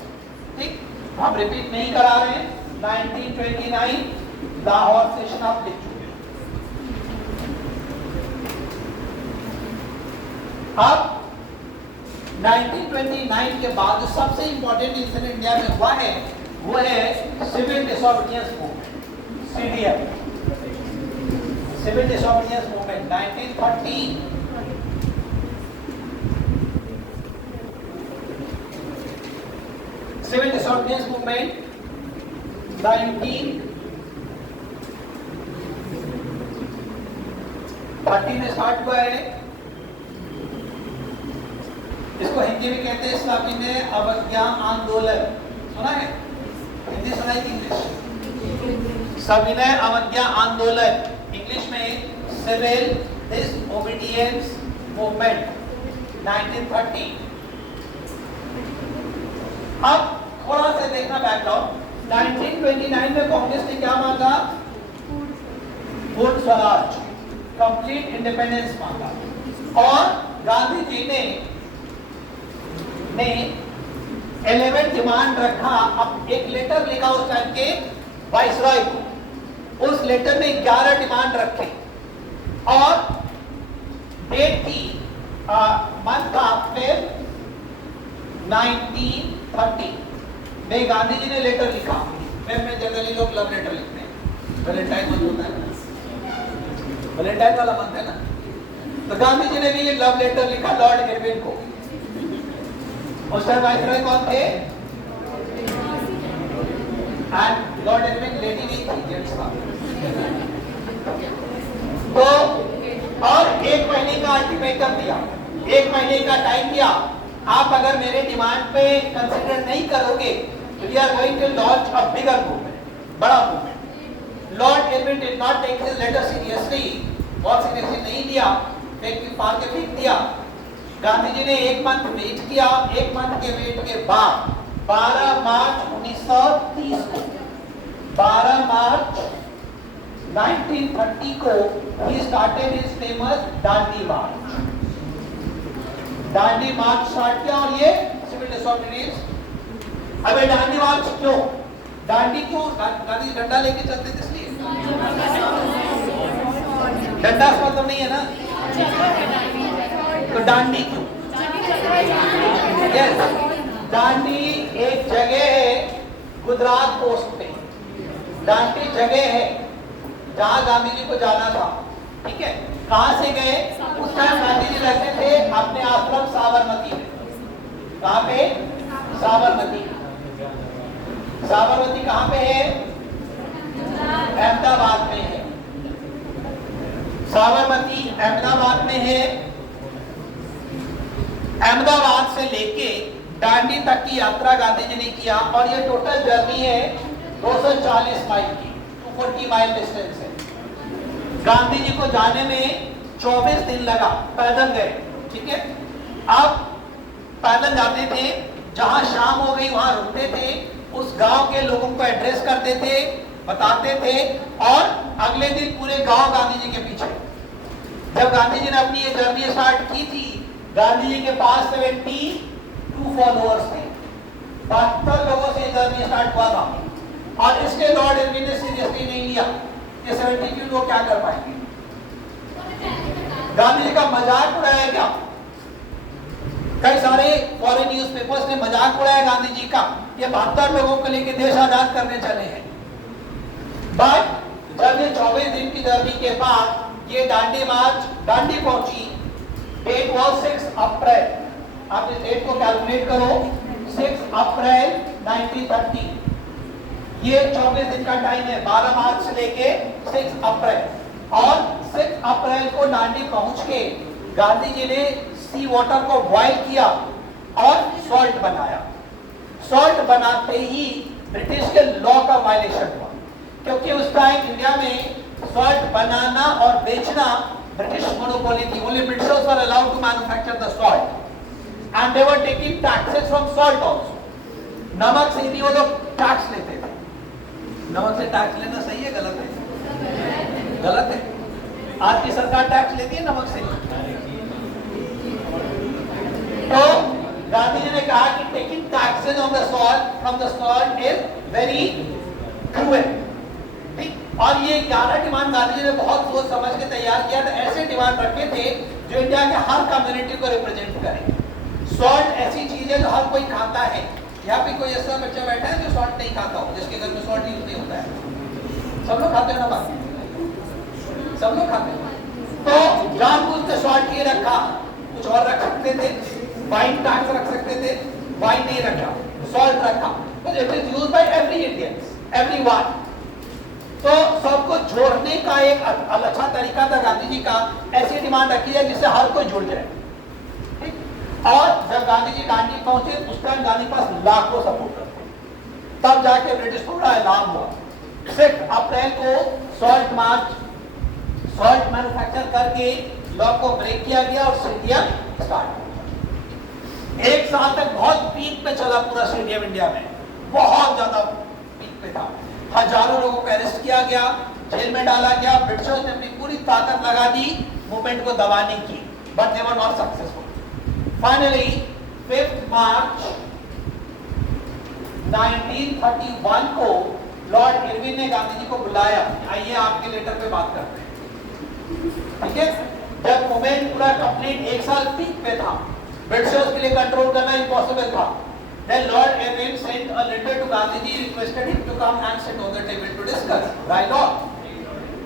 ठीक, हम रिपीट नहीं करा रहे हैं। 1929 लाहौर सेशन आप लिख चुके हैं। अब 1929 के बाद जो सबसे इंपॉर्टेंट इंसिडेंट इंडिया में हुआ है वो है civil disobedience movement, CDM, civil disobedience movement 1930। Civil disobedience movement 1930 में स्टार्ट हुआ है। इसको हिंदी में कहते हैं सविनय अवज्ञा आंदोलन। सुना है? हिंदी सुना है? इंग्लिश? सविनय अवज्ञा आंदोलन, इंग्लिश में सिविल डिसोबीडियंस मूवमेंट 1930। अब थोड़ा सा देखना बैकग्राउंड। 1929 में कांग्रेस ने क्या मांगा? पूर्ण स्वराज, कंप्लीट इंडिपेंडेंस मांगा। और गांधी जी ने 11 डिमांड रखा। अब एक लेटर लिखा उस टाइम के वाइसरॉय को, उस लेटर में 11 डिमांड रखे और डेट थी मंथ था अप्रैल 1930 में गांधी जी ने लेटर लिखा। में जनरली लोग लव लेटर लिखते हैं, वैलेंटाइन मंथ होता है, वैलेंटाइन वाला मंथ है ना, तो गांधी जी ने भी ये लव लेटर लिखा लॉर्ड इरविन को। उस टाइम वाइसरॉय कौन थे? एंड लॉर्ड इरविन लेडी नहीं थी, जेंट्स था। तो और 1 महीने का अल्टीमेटम दिया, 1 महीने का टाइम दिया। आप अगर मेरे डिमांड पे कंसीडर नहीं करोगे तो we are going to launch a bigger movement, बड़ा movement. Lord Irwin did not take his letter seriously, बहुत सीरियसली नहीं लिया, फाड़ के फेंक दिया। गांधी जी ने 1 मंथ वेट किया। 1 मंथ के वेट के बाद 12 मार्च 1930 को, 12 मार्च 1930 को he started his famous Dandi March. Dandi March start किया और ये सिविल डिसोबीडियंस। अब ये दांडी मार्च क्यों? दांडी क्यों? गांधी डंडा लेके चलते थे इसलिए। डंडा मतलब नहीं है ना, तो दांडी क्यों? यस, दांडी एक जगह है गुजरात कोस्ट पे। दांडी जगह है जहां गांधी जी को जाना था। ठीक है, कहां से गए? उस टाइम गांधी जी रहते थे अपने आश्रम साबरमती में। कहां पे? साबरमती। साबरमती कहां पे है? अहमदाबाद में है। साबरमती अहमदाबाद में है। अहमदाबाद से लेके दांडी तक की यात्रा गांधी जी ने किया और ये टोटल जर्नी है 240 माइल की, 240 माइल डिस्टेंस है। गांधी जी को जाने में 24 दिन लगा, पैदल गए। ठीक है, अब पैदल जाते थे, जहां शाम हो गई वहां रुकते थे, उस गांव के लोगों को एड्रेस करते थे, बताते थे, और अगले दिन पूरे गांव गांधी जी के पीछे। जब गांधी जी ने अपनी ये जर्नी स्टार्ट की थी, गांधी जी के पास 72 फॉलोअर्स थे। 72 लोगों से जर्नी स्टार्ट हुआ था, और इसके लॉर्ड इरविन ने सीरियसली नहीं लिया कि 72 लोग क्या कर पाएंगे। गांधी जी का मजाक उड़ाया क्या? कई सारे फॉरेन न्यूज़पेपर्स ने मजाक उड़ाया गांधी जी का, ये 72 लोगों को लेकर देश आजाद करने चले हैं। बट जब ये 24 दिन की जर्नी के बाद ये दांडी मार्च दांडी पहुंची, डेट वॉज 6 अप्रैल। आप इस डेट को कैलकुलेट करो, 6 अप्रैल 1930। ये 24 दिन का टाइम है, 12 मार्च से लेके 6 अप्रैल। और 6 अप्रैल को दांडी पहुंच के गांधी जी ने सी वाटर को बॉयल किया और सॉल्ट बनाया। सॉल्ट बनाते ही ब्रिटिश के लॉ का वायलेशन हुआ, क्योंकि उस टाइम इंडिया में सॉल्ट बनाना और बेचना ब्रिटिश मोनोपोली थी। Only Britishers were allowed to manufacture the salt and they were taking taxes from salt also. नमक से भी वो लोग टैक्स लेते थे। नमक से टैक्स लेना सही है गलत है? गलत है। आज की सरकार टैक्स लेती है नमक से। तो गांधी जी ने कहा कि taking taxes on the salt from the salt is very cruel. ठीक, और ये 11 डिमांड गांधी जी ने बहुत सोच समझ के तैयार किया था। ऐसे डिमांड रखे थे जो इंडिया के हर कम्युनिटी को रिप्रेजेंट करे। सॉल्ट ऐसी चीज है जो हर कोई खाता है। यहाँ पे कोई ऐसा बच्चा बैठा है जो सॉल्ट नहीं खाता हो, जिसके घर में सॉल्ट यूज नहीं होता है? सब लोग खाते हो ना बात? सब लोग खाते हैं। तो जानबूझ के सॉल्ट ये रखा, कुछ और रख सकते थे, वाइन टैक्स रख सकते थे, वाइन नहीं रखा, सॉल्ट रखा। तो it is used by every Indian, everyone. तो सबको जोड़ने का एक अच्छा तरीका था गांधी जी का, ऐसी डिमांड रखी है जिससे हर कोई जुड़ जाए। और जब गांधी जी दांडी पहुंचे, उस टाइम गांधी के पास लाखों सपोर्टर थे। तब जाके ब्रिटिश को बड़ा ऐलान हुआ। 6 अप्रैल को सॉल्ट मार्च, सॉल्ट मैन्युफैक्चर करके लॉ को ब्रेक किया गया और स्टेडियम स्टार्ट हुआ। 1 साल तक बहुत पीक पे चला पूरा स्टेडियम इंडिया में, बहुत ज्यादा पीक पे था। हजारों लोगों को अरेस्ट किया गया, जेल में डाला गया। ब्रिटिशर्स ने अपनी पूरी ताकत लगा दी मूवमेंट को दबाने की, but they were not successful. Finally 5 March 1931 को लॉर्ड इरविन ने गांधी जी को बुलाया, आइए आपके लेटर पे बात करते हैं। ठीक है, जब मूवमेंट पूरा कंप्लीट 1 साल पीक पे था, ब्रिटिशर्स के लिए कंट्रोल करना इम्पॉसिबल था। Then Lord Irwin sent a letter to Gandhiji, requested him to come and sit on the table to discuss. Right on.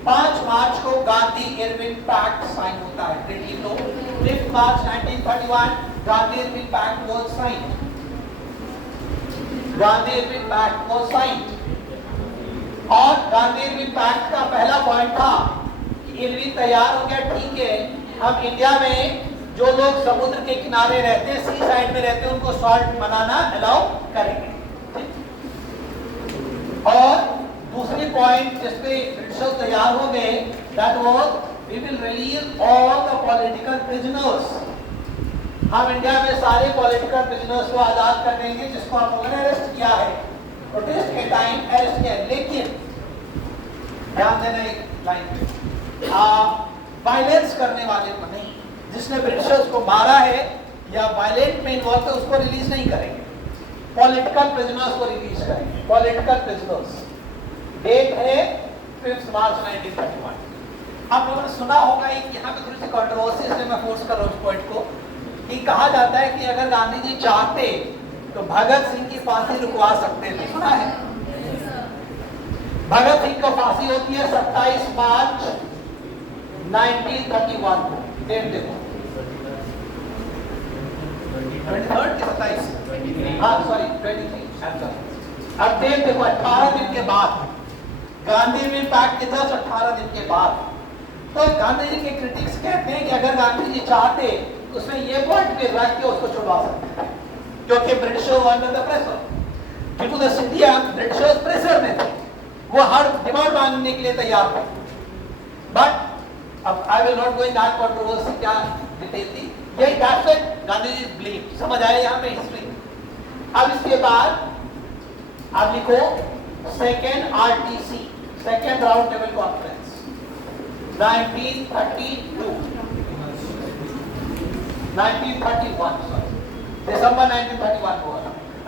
5 मार्च को गांधी इरविन पैक्ट साइन होता है, ट्रीटी लो। 5 March 1931 Gandhi Irwin pact was signed. Gandhi Irwin pact was signed. और Gandhi Irwin pact का पहला point था कि Irwin तैयार हो गया, ठीक है, हम इंडिया में जो लोग समुद्र के किनारे रहते हैं, सी साइड में रहते हैं, उनको सॉल्ट बनाना अलाउ करेंगे। और दूसरी पॉइंट जिस पे ब्रिटिशर्स तैयार हो गए, that was we will release all the political prisoners. हम इंडिया में सारे पॉलिटिकल प्रिजनर्स को आजाद कर देंगे जिसको हम लोगों ने अरेस्ट किया है, प्रोटेस्ट के टाइम अरेस्ट किया। लेकिन ध्यान देना एक लाइन पे, वायलेंस करने वाले को नहीं, जिसने ब्रिटिशर्स को मारा है या वायलेंट में इन्वॉल्व है उसको रिलीज नहीं करेंगे। पॉलिटिकल प्रिजनर्स को रिलीज करेंगे, पॉलिटिकल प्रिजनर्स। डेट है 5 मार्च 1931। आप लोगों ने सुना होगा, एक यहाँ पे थोड़ी सी कंट्रोवर्सी, इसलिए मैं फोर्स कर रहा हूँ उस पॉइंट को, कि कहा जाता है कि अगर गांधी जी चाहते तो भगत सिंह की फांसी रुकवा सकते थे। सुना है? भगत सिंह को फांसी होती है 27 मार्च 1931 को। डेट देखो, 23 की 27, हाँ सॉरी 23। अब डेट देखो, 18 दिन के बाद, गांधी इरविन पैक्ट के 10-18 दिन के बाद। तो गांधी जी के क्रिटिक्स कहते हैं कि अगर गांधी जी चाहते तो उसमें ये पॉइंट भी रख के उसको छुड़वा सकते हैं, क्योंकि Britishers were under the pressure. Due to the citizen, Britishers pressure में थे, वो हर डिमांड मांगने के लिए तैयार थे। बट अब I will not go in that controversy, क्या डिटेल थी, यही that's what Gandhi ji believe. समझ आया यहाँ पे हिस्ट्री। अब इसके बाद अब लिखो second RTC, second round table conference 1931 दिसंबर 1931 को हुआ।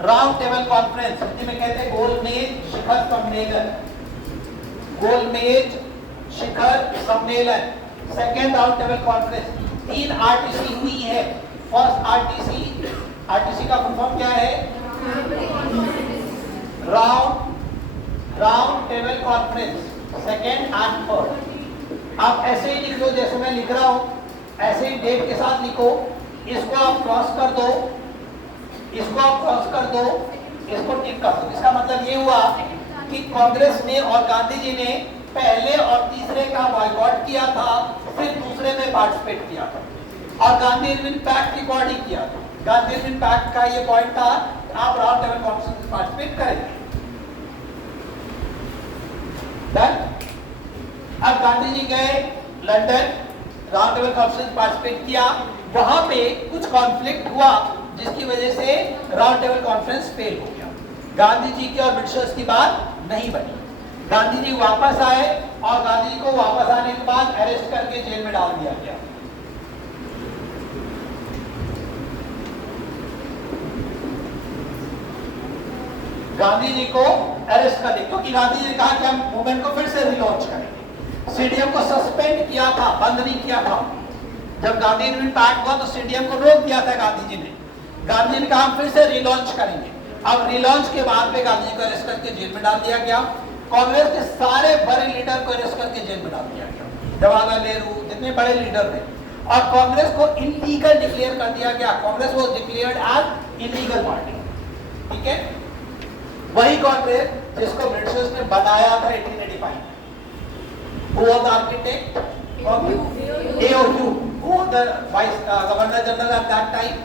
राउंड टेबल कॉन्फ्रेंस हिंदी में कहते हैं गोलमेज शिखर सम्मेलन, गोलमेज शिखर सम्मेलन, second round table conference. 3 RTC हुई है। फर्स्ट RTC का फुल फॉर्म क्या है? Round table conference, second and third. आप ऐसे ही लिख लो जैसे मैं लिख रहा हूं, ऐसे ही डेट के साथ लिखो। इसको आप क्रॉस कर दो, इसको आप क्रॉस कर दो, इसको टिक कर दो। इसका मतलब ये हुआ कि कांग्रेस ने और गांधी जी ने पहले और तीसरे का बॉयकॉट किया था, फिर दूसरे में पार्टिसिपेट किया था और गांधी इरविन पैक्ट की बॉडी किया था। गांधी इरविन पैक्ट का ये पॉइंट था आप राउंड टेबल कॉन्फ्रेंस में पार्टिसिपेट करेंगे। अब गांधी जी गए London, round table conference participate किया, वहां पे कुछ कॉन्फ्लिक्ट हुआ जिसकी वजह से राउंड टेबल कॉन्फ्रेंस फेल हो गया। गांधी जी की और ब्रिटिशर्स की बात नहीं बनी। गांधी जी वापस आए और गांधी जी को वापस आने के बाद अरेस्ट करके जेल में डाल दिया गया। गांधी जी को अरेस्ट कर दिया क्योंकि गांधी जी ने कहा कि हम मूवमेंट को फिर से रिलॉन्च करेंगे। सीडीएम को सस्पेंड किया था, बंद नहीं किया था। जब गांधी इरविन पैक्ट हुआ तो सीडीएम को रोक दिया था गांधी जी ने। गांधी जी ने कहा हम फिर से रिलॉन्च करेंगे। अब रिलॉन्च के बाद में गांधी जी को अरेस्ट करके जेल में डाल दिया गया। कांग्रेस के सारे बड़े लीडर को अरेस्ट करके जेल में डाल दिया गया, जवाहरलाल नेहरू जितने बड़े लीडर थे, और कांग्रेस को इलीगल डिक्लेयर कर दिया गया। Congress was declared as illegal party. ठीक है, वही कांग्रेस जिसको ब्रिटिशर्स ने बनाया था 1885 में। Who was the architect? AOU. Who was the vice governor general at that time?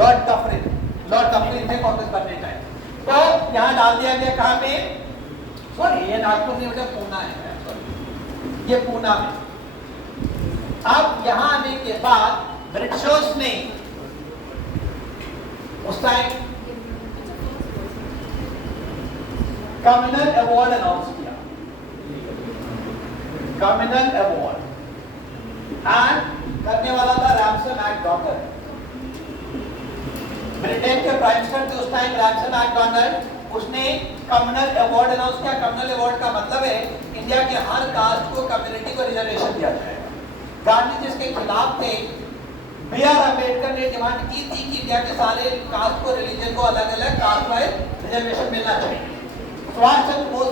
Lord Dufferin. Lord Dufferin थे कांग्रेस बनने टाइम। तो यहाँ डाल दिया गया कहाँ पे? सॉरी, ये नागपुर नहीं बेटा, पूना है। ये पूना में। अब यहाँ आने के बाद ब्रिटिशर्स ने उस टाइम कम्युनल अवार्ड अनाउंस किया, कम्युनल अवार्ड, एंड करने वाला था रैमसन मैकडॉनल्ड। ब्रिटेन के प्राइम मिनिस्टर थे उस टाइम रैमसन मैकडॉनल्ड। उसने कम्युनल अवार्ड अनाउंस किया। कम्युनल अवार्ड का मतलब है इंडिया के हर कास्ट को, कम्युनिटी को रिजर्वेशन दिया जाएगा। गांधी जी इसके खिलाफ थे। B.R. अम्बेडकर ने डिमांड की थी कि इंडिया के सारे कास्ट को, रिलीजन को अलग अलग कास्ट वाइज रिजर्वेशन मिलना चाहिए। सुभाष चंद्र बोस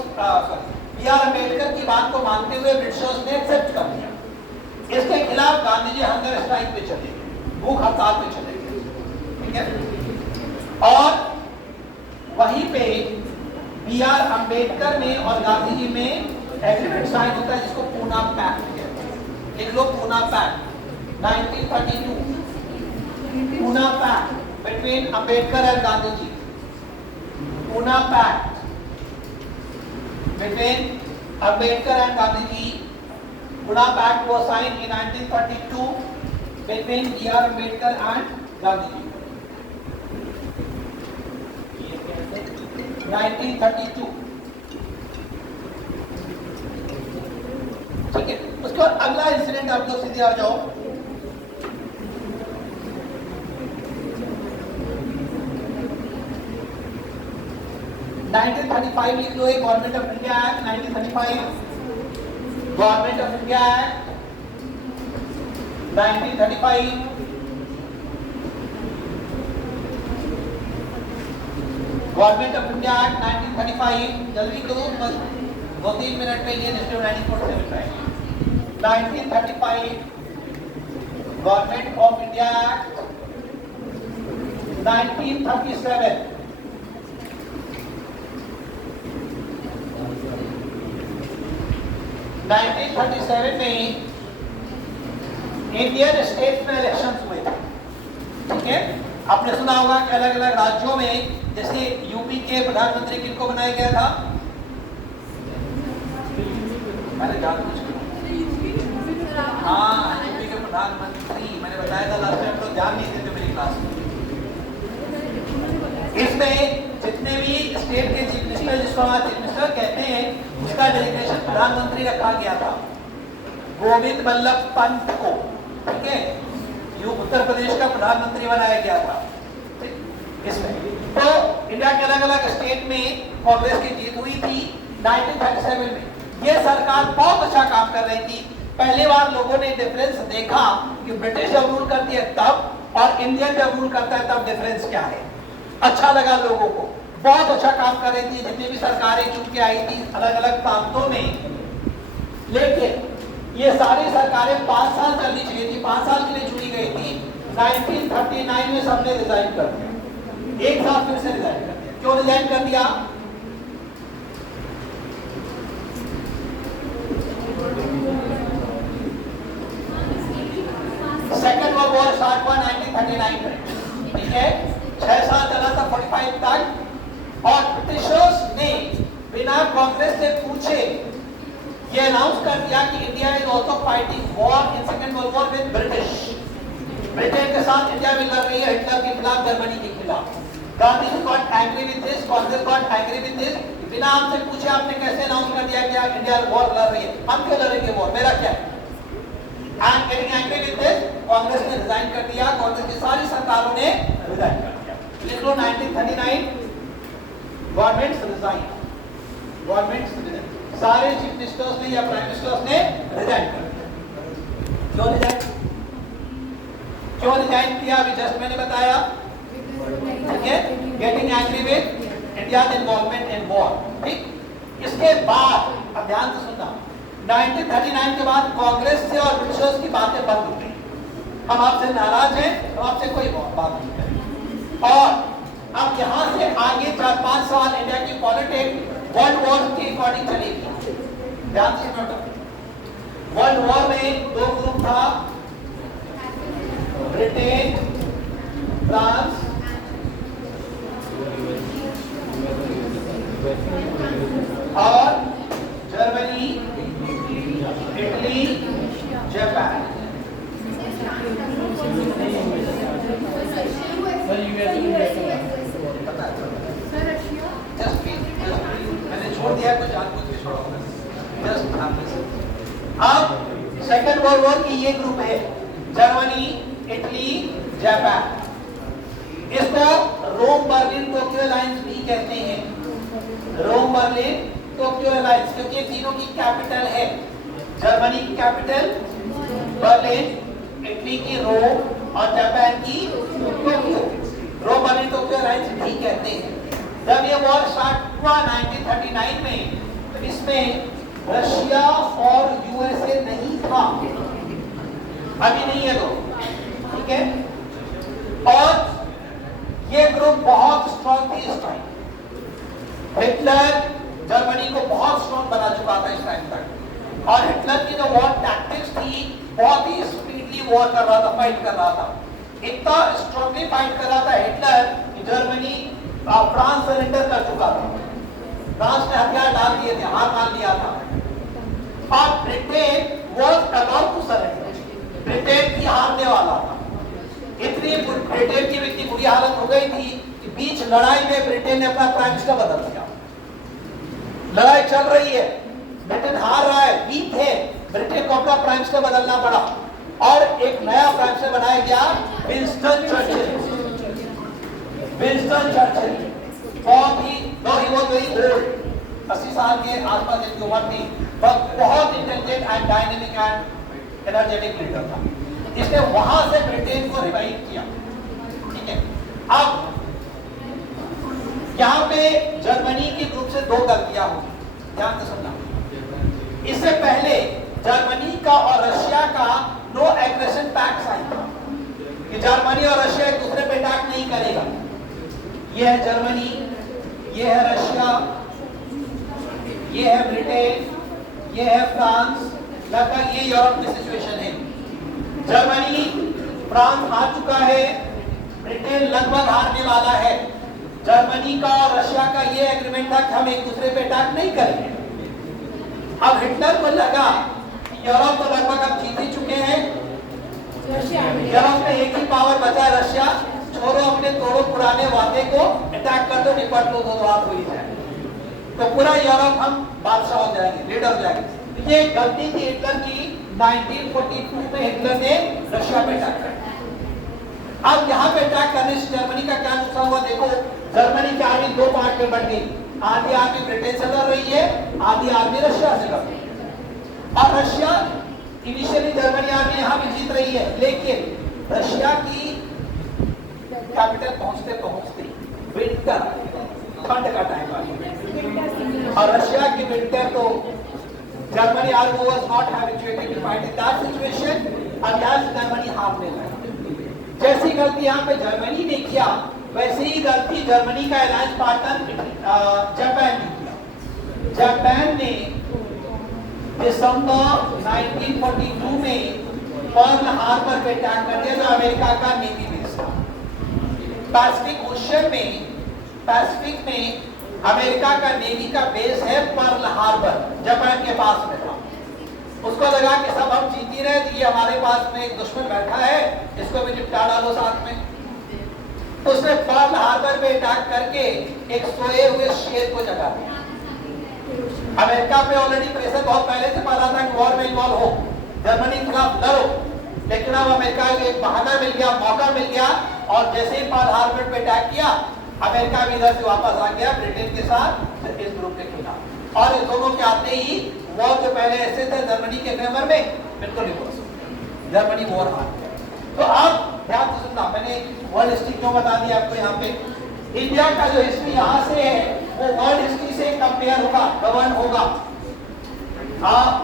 B.R. अम्बेडकर की बात को मानते हुए ब्रिटिशर्स ने एक्सेप्ट कर दिया। इसके खिलाफ गांधी जी हंगर स्ट्राइक पे चले गए, भूख हड़ताल पे चले गए। ठीक है, और वहीं पे B.R. अम्बेडकर में और गांधी जी में एग्रीमेंट साइन होता है जिसको पूना पैक्ट कहते हैं। लिख लो Poona pact 1932, Poona pact between Ambedkar and Gandhi ji. Poona pact between Ambedkar and Gandhi ji. Pune Pact was signed in 1932 between B.R. Ambedkar and Gandhi ji. 1932. ठीक है, उसके बाद अगला इंसिडेंट आप लोग सीधे आ जाओ। लिख लो, government of India act 1935, government of India act 1935, government of India act 1935। जल्दी करो, बस 2-3 मिनट में ये लिस्ट रेडी कर देते हैं। 1935 गवर्नमेंट ऑफ इंडिया एक्ट 1937 1937 में इंडियन स्टेट्स में इलेक्शंस हुए थे। ठीक है, आपने सुना होगा कि अलग अलग राज्यों में, जैसे यूपी के प्रधानमंत्री किनको बनाया गया था? मैंने जान हाँ, यूपी के प्रधानमंत्री मैंने बताया था लास्ट टाइम, तो ध्यान नहीं देते मेरी क्लास में। इसमें जितने भी स्टेट के चीफ मिनिस्टर, जिसको हमारे चीफ मिनिस्टर कहते हैं, उसका डेजिग्नेशन प्रधानमंत्री रखा गया था, गोविंद बल्लभ पंत को। ठीक है, ये उत्तर प्रदेश का प्रधानमंत्री बनाया गया था। इसमें तो इंडिया के अलग अलग स्टेट में कांग्रेस की जीत हुई थी 1937 में। ये सरकार बहुत अच्छा काम कर रही थी। पहली बार लोगों ने डिफरेंस देखा कि ब्रिटिश जब रूल करती है तब और इंडियन जब रूल करता है तब डिफरेंस क्या है। अच्छा लगा लोगों को, बहुत अच्छा काम कर रही थी। जितनी भी सरकारें चुन के आई थी अलग अलग प्रांतों में, लेकिन ये सारी सरकारें 5 साल चलनी चाहिए थी, 5 साल के लिए चुनी गई थी। 1939 में सबने रिजाइन कर दिया, एक साल फिर से रिजाइन कर दिया। क्यों रिजाइन कर दिया? सेकेंड वर्ल्ड वॉर स्टार्ट हुआ 1939 में। ठीक है, 6 साल चला था 45 तक, और ब्रिटिशर्स ने बिना कांग्रेस से पूछे ये अनाउंस कर दिया कि India is also fighting war in second world war with British. Britain के साथ इंडिया भी लड़ रही है, हिटलर के खिलाफ, जर्मनी के खिलाफ। Gandhi ji got angry with this, Congress got angry with this. बिना हमसे पूछे आपने कैसे अनाउंस कर दिया कि इंडिया वॉर लड़ रही है, हम क्यों लड़ेंगे वॉर, मेरा क्या है? And getting angry with this, Congress ने रिजाइन कर दिया। कांग्रेस की सारी सरकारों ने रिजाइन कर दिया। लिख लो 1939 गवर्नमेंट्स रिजाइन, गवर्नमेंट्स रिजाइन, सारे चीफ मिनिस्टर्स ने या प्राइम मिनिस्टर्स ने रिजाइन कर दिया। क्यों रिजाइन, क्यों रिजाइन किया? अभी जस्ट मैंने बताया। ठीक है, getting angry with India's involvement in war. ठीक, इसके बाद अब ध्यान से सुनना, 1939 के बाद कांग्रेस से और ब्रिटिशर्स की बातें बंद हो गई। हम आपसे नाराज हैं, हम आपसे कोई बात नहीं करेंगे। और अब यहां से आगे 4-5 साल इंडिया की पॉलिटिक्स वर्ल्ड वॉर के अकॉर्डिंग चलेगी। ध्यान से नोट, वर्ल्ड वॉर में 2 ग्रुप था, ब्रिटेन, फ्रांस और जर्मनी, इटली, जापान। मैंने छोड़ दिया कुछ, आपको कुछ छोड़ा होगा। अब सेकेंड वर्ल्ड वॉर की ये ग्रुप है, जर्मनी, इटली, जापान। इसको रोम बर्लिन टोक्यो अलायंस भी कहते हैं। रोम बर्लिन टोक्यो अलायंस, क्योंकि तीनों की कैपिटल है। जर्मनी की कैपिटल बर्लिन, इटली की रोम और जापान की Tokyo. Rome Berlin Tokyo alliance भी कहते हैं। जब ये वॉर स्टार्ट हुआ 1939 में, तो इसमें रशिया और यूएसए नहीं था, अभी नहीं है तो। ठीक है, और ये ग्रुप बहुत स्ट्रॉन्ग थी इस टाइम। हिटलर जर्मनी को बहुत स्ट्रॉन्ग बना चुका था इस टाइम तक, और हिटलर की जो वॉर टैक्टिक्स थी बहुत ही स्पीडली वॉर कर रहा था, फाइट कर रहा था। इतना स्ट्रॉन्गली फाइट कर रहा था हिटलर कि जर्मनी फ्रांस सरेंडर कर चुका था। फ्रांस ने हथियार डाल दिए थे, हार मान लिया था, और Britain was about to surrender. Britain की हारने वाला था। इतनी ब्रिटेन की इतनी बुरी हालत हो गई थी कि बीच लड़ाई में ब्रिटेन ने अपना प्राइम मिनिस्टर बदल दिया। लड़ाई चल रही है, ब्रिटेन हार रहा है, वीक है, ब्रिटेन को अपना प्राइम मिनिस्टर बदलना पड़ा, और एक नया प्राइम मिनिस्टर बनाया गया, विंस्टन चर्चिल। विंस्टन चर्चिल बहुत ही, no he was very old, 80 साल के आसपास इनकी उम्र थी, पर बहुत intelligent and dynamic and energetic leader था। इसने वहां से ब्रिटेन को रिवाइव किया। ठीक है, अब यहां पे जर्मनी के ग्रुप से 2 गलतियां हुई, ध्यान से सुनना। इससे पहले जर्मनी का और रशिया का नो एग्रेशन पैक्ट साइन था कि जर्मनी और रशिया एक दूसरे पे अटैक नहीं करेगा। ये है जर्मनी, ये है रशिया, ये है ब्रिटेन, ये है फ्रांस। लगभग ये यूरोप की सिचुएशन है। जर्मनी, फ्रांस हार चुका है, ब्रिटेन लगभग हारने वाला है। जर्मनी का और रशिया का ये एग्रीमेंट था कि हम एक दूसरे पे अटैक नहीं करेंगे। अब हिटलर को लगा कि यूरोप तो लगभग अब जीत ही चुके हैं, यूरोप में एक ही पावर बचा है, रशिया, छोड़ो अपने तोड़ो पुराने वादे को, अटैक कर दो, निपट लो, तो बात हो ही जाए। तो पूरा यूरोप हम बादशाह हो जाएंगे, लीडर हो जाएंगे। ये गलती थी हिटलर की। 1942 में हिटलर ने रशिया पे अटैक किया। अब यहाँ पे अटैक करने से जर्मनी का क्या नुकसान हुआ देखो। जर्मनी की आर्मी दो पार्ट में बढ़ गई। आधी आर्मी ब्रिटेन से लड़ रही है, आधी आर्मी रशिया से लड़ रही है। और रशिया इनिशियली जर्मनी आर्मी यहाँ भी जीत रही है, लेकिन रशिया की कैपिटल पहुंचते पहुंचते विंटर, ठंड का टाइम आ गया, और रशिया की विंटर तो Germany army was not habituated to fight in that situation, और जर्मनी हारने लगी। जैसी गलती यहाँ पे जर्मनी ने किया, वैसे ही गलती जर्मनी का अलायंस पार्टनर जापान ने किया। जापान ने दिसंबर 1942 में पर्ल हार्बर पे अटैक कर दिया, जो अमेरिका का नेवी बेस था। पैसिफिक में अमेरिका का नेवी का बेस है पर्ल हार्बर, जापान के पास में था। उसको लगा कि सब हम जीत ही रहे, ये हमारे पास में एक दुश्मन बैठा है, इसको भी निपटा डालो साथ में। उसने पर्ल हार्बर पे अटैक करके एक सोए हुए शेर को जगा दिया। अमेरिका पे ऑलरेडी प्रेशर बहुत पहले से पड़ा था कि वॉर में इन्वॉल्व हो, जर्मनी के खिलाफ लड़ो, लेकिन अब अमेरिका को एक बहाना मिल गया, मौका मिल गया, और जैसे ही पर्ल हार्बर पे अटैक किया, अमेरिका भी इधर से वापस आ गया ब्रिटेन के साथ इस ग्रुप के खिलाफ। और इन दोनों के आते ही वॉर जो पहले ऐसे थे जर्मनी के फेवर में, बिल्कुल नहीं हो सकता, जर्मनी वॉर हार गया। तो आप ध्यान से सुनना, मैंने वर्ल्ड हिस्ट्री क्यों बता दिया आपको। यहाँ पे इंडिया का जो हिस्ट्री यहाँ से है वो वर्ल्ड हिस्ट्री से कंपेयर होगा, गवर्न होगा।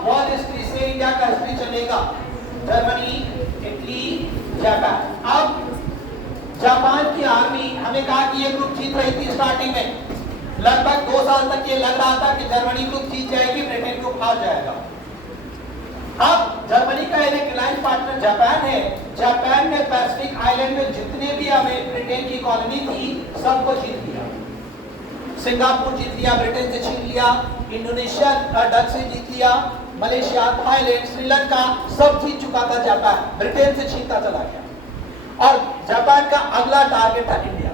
वर्ल्ड हिस्ट्री से इंडिया का हिस्ट्री चलेगा, जर्मनी, इटली, जापान। अब जापान की आर्मी, हमें कहा कि ये ग्रुप जीत रही थी स्टार्टिंग में, लगभग 2 साल तक ये लग रहा था कि जर्मनी ग्रुप जीत जाएगी, ब्रिटेन ग्रुप हार जाएगा। अब जर्मनी का एक अलायंस पार्टनर जापान है। जापान ने पैसिफिक आइलैंड में जितने भी ब्रिटेन की कॉलोनी थी सबको जीत लिया। सिंगापुर जीत लिया, ब्रिटेन से छीन लिया, इंडोनेशिया डच से जीत लिया, मलेशिया, थाईलैंड, श्रीलंका सब जीत चुका था जापान, ब्रिटेन से छीनता चला गया। और जापान का अगला टारगेट था इंडिया,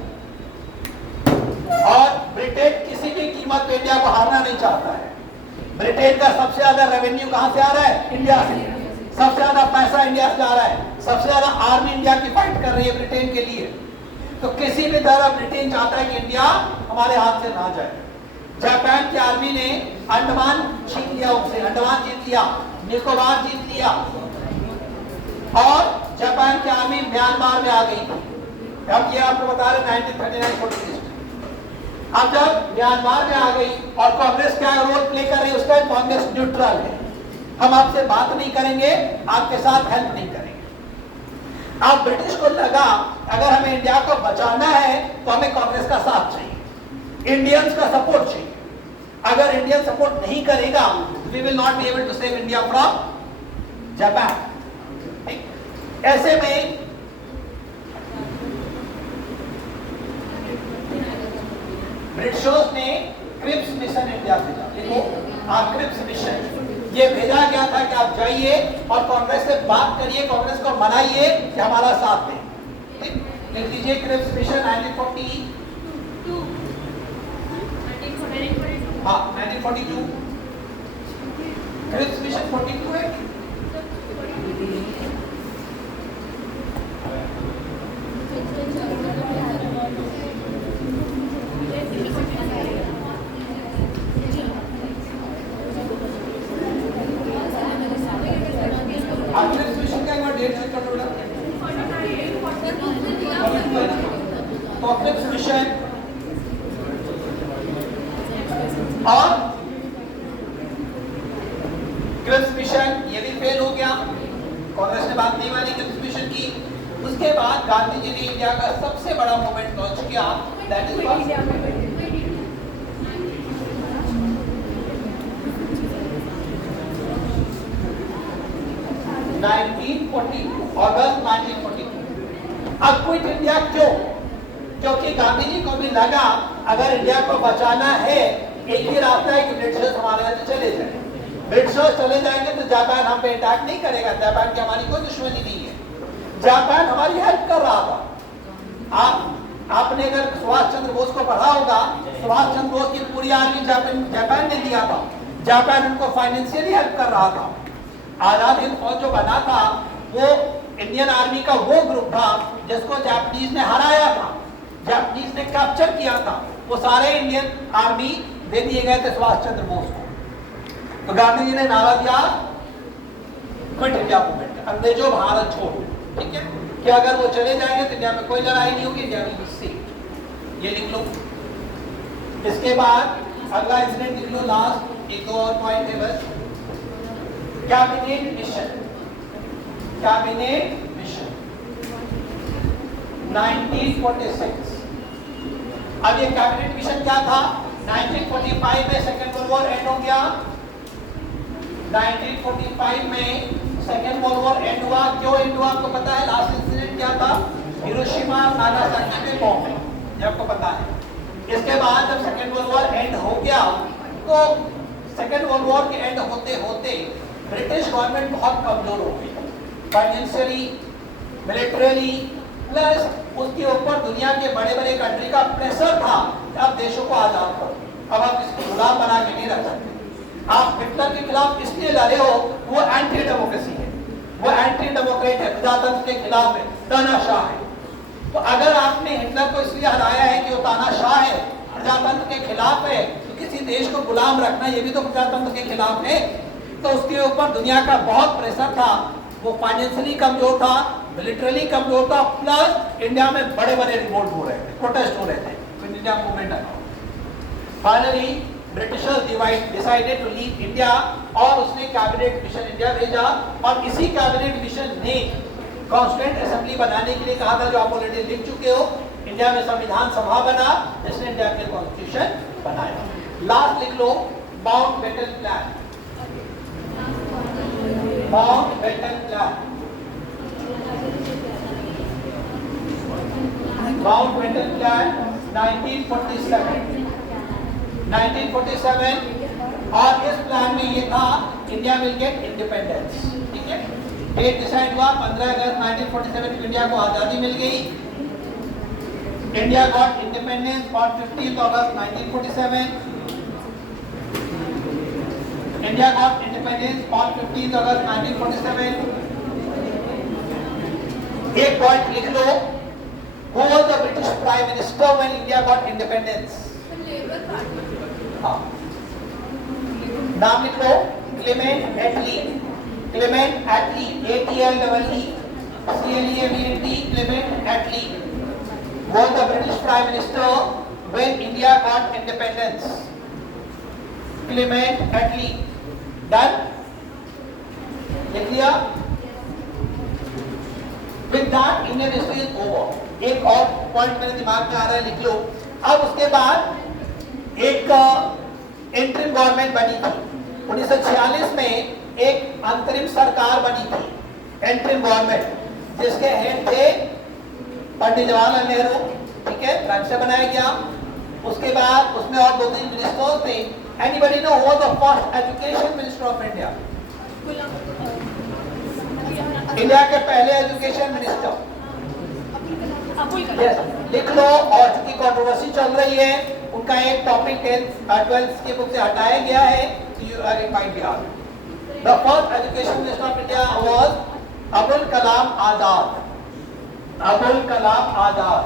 और ब्रिटेन किसी भी कीमत पे इंडिया को हारना नहीं चाहता है। ब्रिटेन का सबसे ज्यादा रेवेन्यू कहां से आ रहा है? इंडिया से। सबसे ज्यादा पैसा इंडिया से जा रहा है, सबसे ज्यादा आर्मी इंडिया की फाइट कर रही है ब्रिटेन के लिए। तो किसी भी तरह ब्रिटेन चाहता है कि इंडिया हमारे हाथ से ना जाए। जापान की आर्मी ने अंडमान छीन लिया उनसे, अंडमान जीत लिया, निकोबार जीत लिया, और जापान की आर्मी म्यांमार में आ गई थी। अब ये आपको बता रहे 1939-40। अब जब म्यांमार में आ गई और कांग्रेस क्या रोल प्ले कर रही है, उसका कांग्रेस न्यूट्रल है, हम आपसे बात नहीं करेंगे, आपके साथ हेल्प नहीं करेंगे। अब ब्रिटिश को लगा अगर हमें इंडिया को बचाना है तो हमें कांग्रेस का साथ चाहिए, इंडियंस का सपोर्ट चाहिए। अगर इंडियन सपोर्ट नहीं करेगा, we will not be able to save India from Japan. ऐसे में ब्रिटिशर्स ने क्रिप्स मिशन इंडिया भेजा। देखो, क्रिप्स मिशन ये भेजा गया था कि आप जाइए और कांग्रेस से बात करिए, कांग्रेस को मनाइए कि हमारा साथ दें। लिख लीजिए क्रिप्स मिशन 1942। हाँ, 1942 क्रिप्स मिशन 42 है। क्रिप्स मिशन और क्रिप्स मिशन ये भी फेल हो गया, कांग्रेस ने बात नहीं मानी क्रिप्स मिशन की। उसके बाद गांधी जी ने इंडिया का सबसे बड़ा मूवमेंट लॉन्च किया, दैट इज 1942, अगस्त 1942। अब क्विट इंडिया क्यों? क्योंकि गांधी जी को भी लगा अगर इंडिया को बचाना है, एक ही रास्ता है कि ब्रिटिशर्स हमारे यहाँ से चले जाए। ब्रिटिशर्स चले जाएंगे तो जापान हम पे अटैक नहीं करेगा, जापान की हमारी कोई दुश्मनी नहीं है, जापान हमारी हेल्प कर रहा था। आपने अगर सुभाष चंद्र बोस को पढ़ा होगा, सुभाष चंद्र बोस की पूरी आर्मी जापान ने दिया था, जापान उनको फाइनेंशियली हेल्प कर रहा था। आजाद हिंद फौज जो बना था वो इंडियन आर्मी का वो ग्रुप था जिसको जापानीज ने हराया था, जापानीज ने कैप्चर किया था। वो सारे इंडियन आर्मी दे दिए गए थे सुभाष चंद्र बोस को। तो गांधी जी ने नारा दिया क्विट इंडिया मूवमेंट, अंग्रेजों भारत छोड़ो, ठीक है, कि अगर वो चले जाएंगे तो इंडिया में कोई लड़ाई नहीं होगी, इंडिया में सी, ये लिख लो। इसके बाद अगला इंसिडेंट लिख लो, लास्ट एक दो और पॉइंट है बस। Cabinet mission, cabinet mission 1946। अब ये कैबिनेट मिशन क्या था? 1945 में सेकेंड वर्ल्ड वॉर एंड हो गया, 1945 में सेकेंड वर्ल्ड वॉर एंड हुआ। क्यों एंड हुआ आपको पता है? लास्ट इंसिडेंट क्या था? हिरोशिमा नागासाकी में बॉम्ब, ये आपको पता है। इसके बाद जब सेकेंड वर्ल्ड वॉर एंड हो गया तो सेकेंड वर्ल्ड वॉर के एंड होते होते ब्रिटिश गवर्नमेंट बहुत कमजोर हो गई, फाइनेंशियली, मिलिटरीली, प्लस उसके ऊपर दुनिया के बड़े बड़े कंट्री का प्रेशर था कि आप देशों को आजाद करो, अब आप इसको गुलाम बना के नहीं रख सकते। आप हिटलर के खिलाफ इसलिए लड़े हो, वो एंटी डेमोक्रेसी है, वो एंटी डेमोक्रेट है, प्रजातंत्र के खिलाफ है, तानाशाह है। तो अगर आपने हिटलर को इसलिए हराया है कि वो तानाशाह है, प्रजातंत्र के खिलाफ है, तो किसी देश को गुलाम रखना ये भी तो प्रजातंत्र के खिलाफ है। तो उसके ऊपर दुनिया का बहुत प्रेशर था, वो फाइनेंशियली कमजोर था, मिलिटरीली कमजोर था, प्लस इंडिया में बड़े बड़े रिवोल्ट हो रहे थे, प्रोटेस्ट हो रहे थे, इंडिया मूवमेंट आया। Finally Britishers decided to leave India और उसने कैबिनेट मिशन इंडिया भेजा, और इसी कैबिनेट मिशन ने कॉन्स्टिट्यूएंट असेंबली बनाने के लिए कहा था, जो आप ऑलरेडी लिख चुके हो। इंडिया में संविधान सभा बना जिसने इंडिया के कॉन्स्टिट्यूशन बनाया। लास्ट लिख लो, Mountbatten plan, Mountbatten plan, Mountbatten plan 1947, 1947। और इस प्लान में ये था इंडिया विल गेट इंडिपेंडेंस, ठीक है। डेट डिसाइड हुआ 15 अगस्त 1947 इंडिया को आजादी मिल गई। India got independence on 15 August 1947। India got independence on 15 अगस्त 1947। एक पॉइंट लिख लो, who was the British Prime Minister when India got independence? नाम लिख लो, Clement Attlee, Clement Attlee, ATLEE, CLEMENT, Clement Attlee was the British Prime Minister when India got independence. Clement Attlee, done, लिख लिया। With that Indian history is over. एक और point मेरे दिमाग में आ रहा है, लिख लो। अब उसके बाद एक इंटरिम गवर्नमेंट बनी थी 1946 में, एक अंतरिम सरकार बनी थी, इंटरिम गवर्नमेंट, जिसके हेड थे पंडित जवाहरलाल नेहरू, ठीक है, रंग से बनाया गया। उसके बाद उसमें और 2-3 मिनिस्टर्स थे। Anybody know who was the first education minister of India? India के पहले एजुकेशन मिनिस्टर, yes, लिख लो। और चूंकि कंट्रोवर्सी चल रही है, उनका एक टॉपिक 12th की बुक से हटाया गया है, यू आर इन माइंड यार। The first education minister of India was Abul Kalam Azad, Abul Kalam Azad.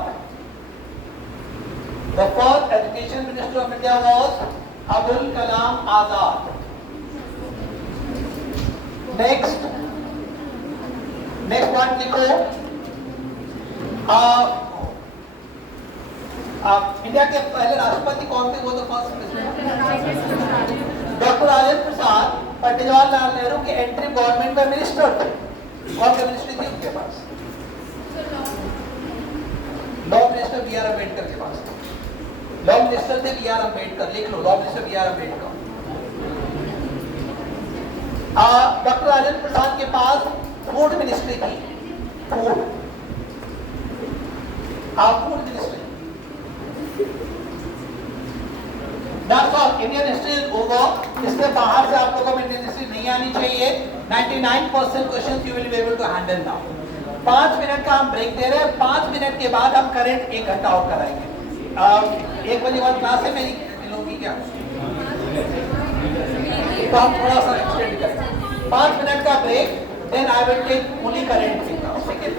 The first education minister of India was Abul Kalam Azad. Next point लिखो, इंडिया के पहले राष्ट्रपति कौन थे? वो तो फर्स्ट डॉक्टर राजेंद्र प्रसाद, पंडित जवाहरलाल नेहरू के इंटरिम गवर्नमेंट में मिनिस्टर थे। कौन सी मिनिस्ट्री थी उनके पास? Law minister B R Ambedkar के पास। लॉ मिनिस्टर थे बी आर अम्बेडकर, लिख लो, law minister B R Ambedkar. Doctor Rajendra Prasad के पास फूड मिनिस्ट्री थी, food ministry. That's all. Indian history is over. इसके बाहर से आप लोगों में इंडियन हिस्ट्री नहीं आनी चाहिए। 99% questions you will be able to handle now. 5 minute का हम ब्रेक दे रहे हैं। 5 मिनट के बाद हम करंट 1 घंटा और कराएंगे। 1 बजे बाद क्लास है मेरी, मिलोगी क्या? तो हम थोड़ा सा एक्सटेंड करेंगे। 5 मिनट का break, then I will take only current signal. ठीक है।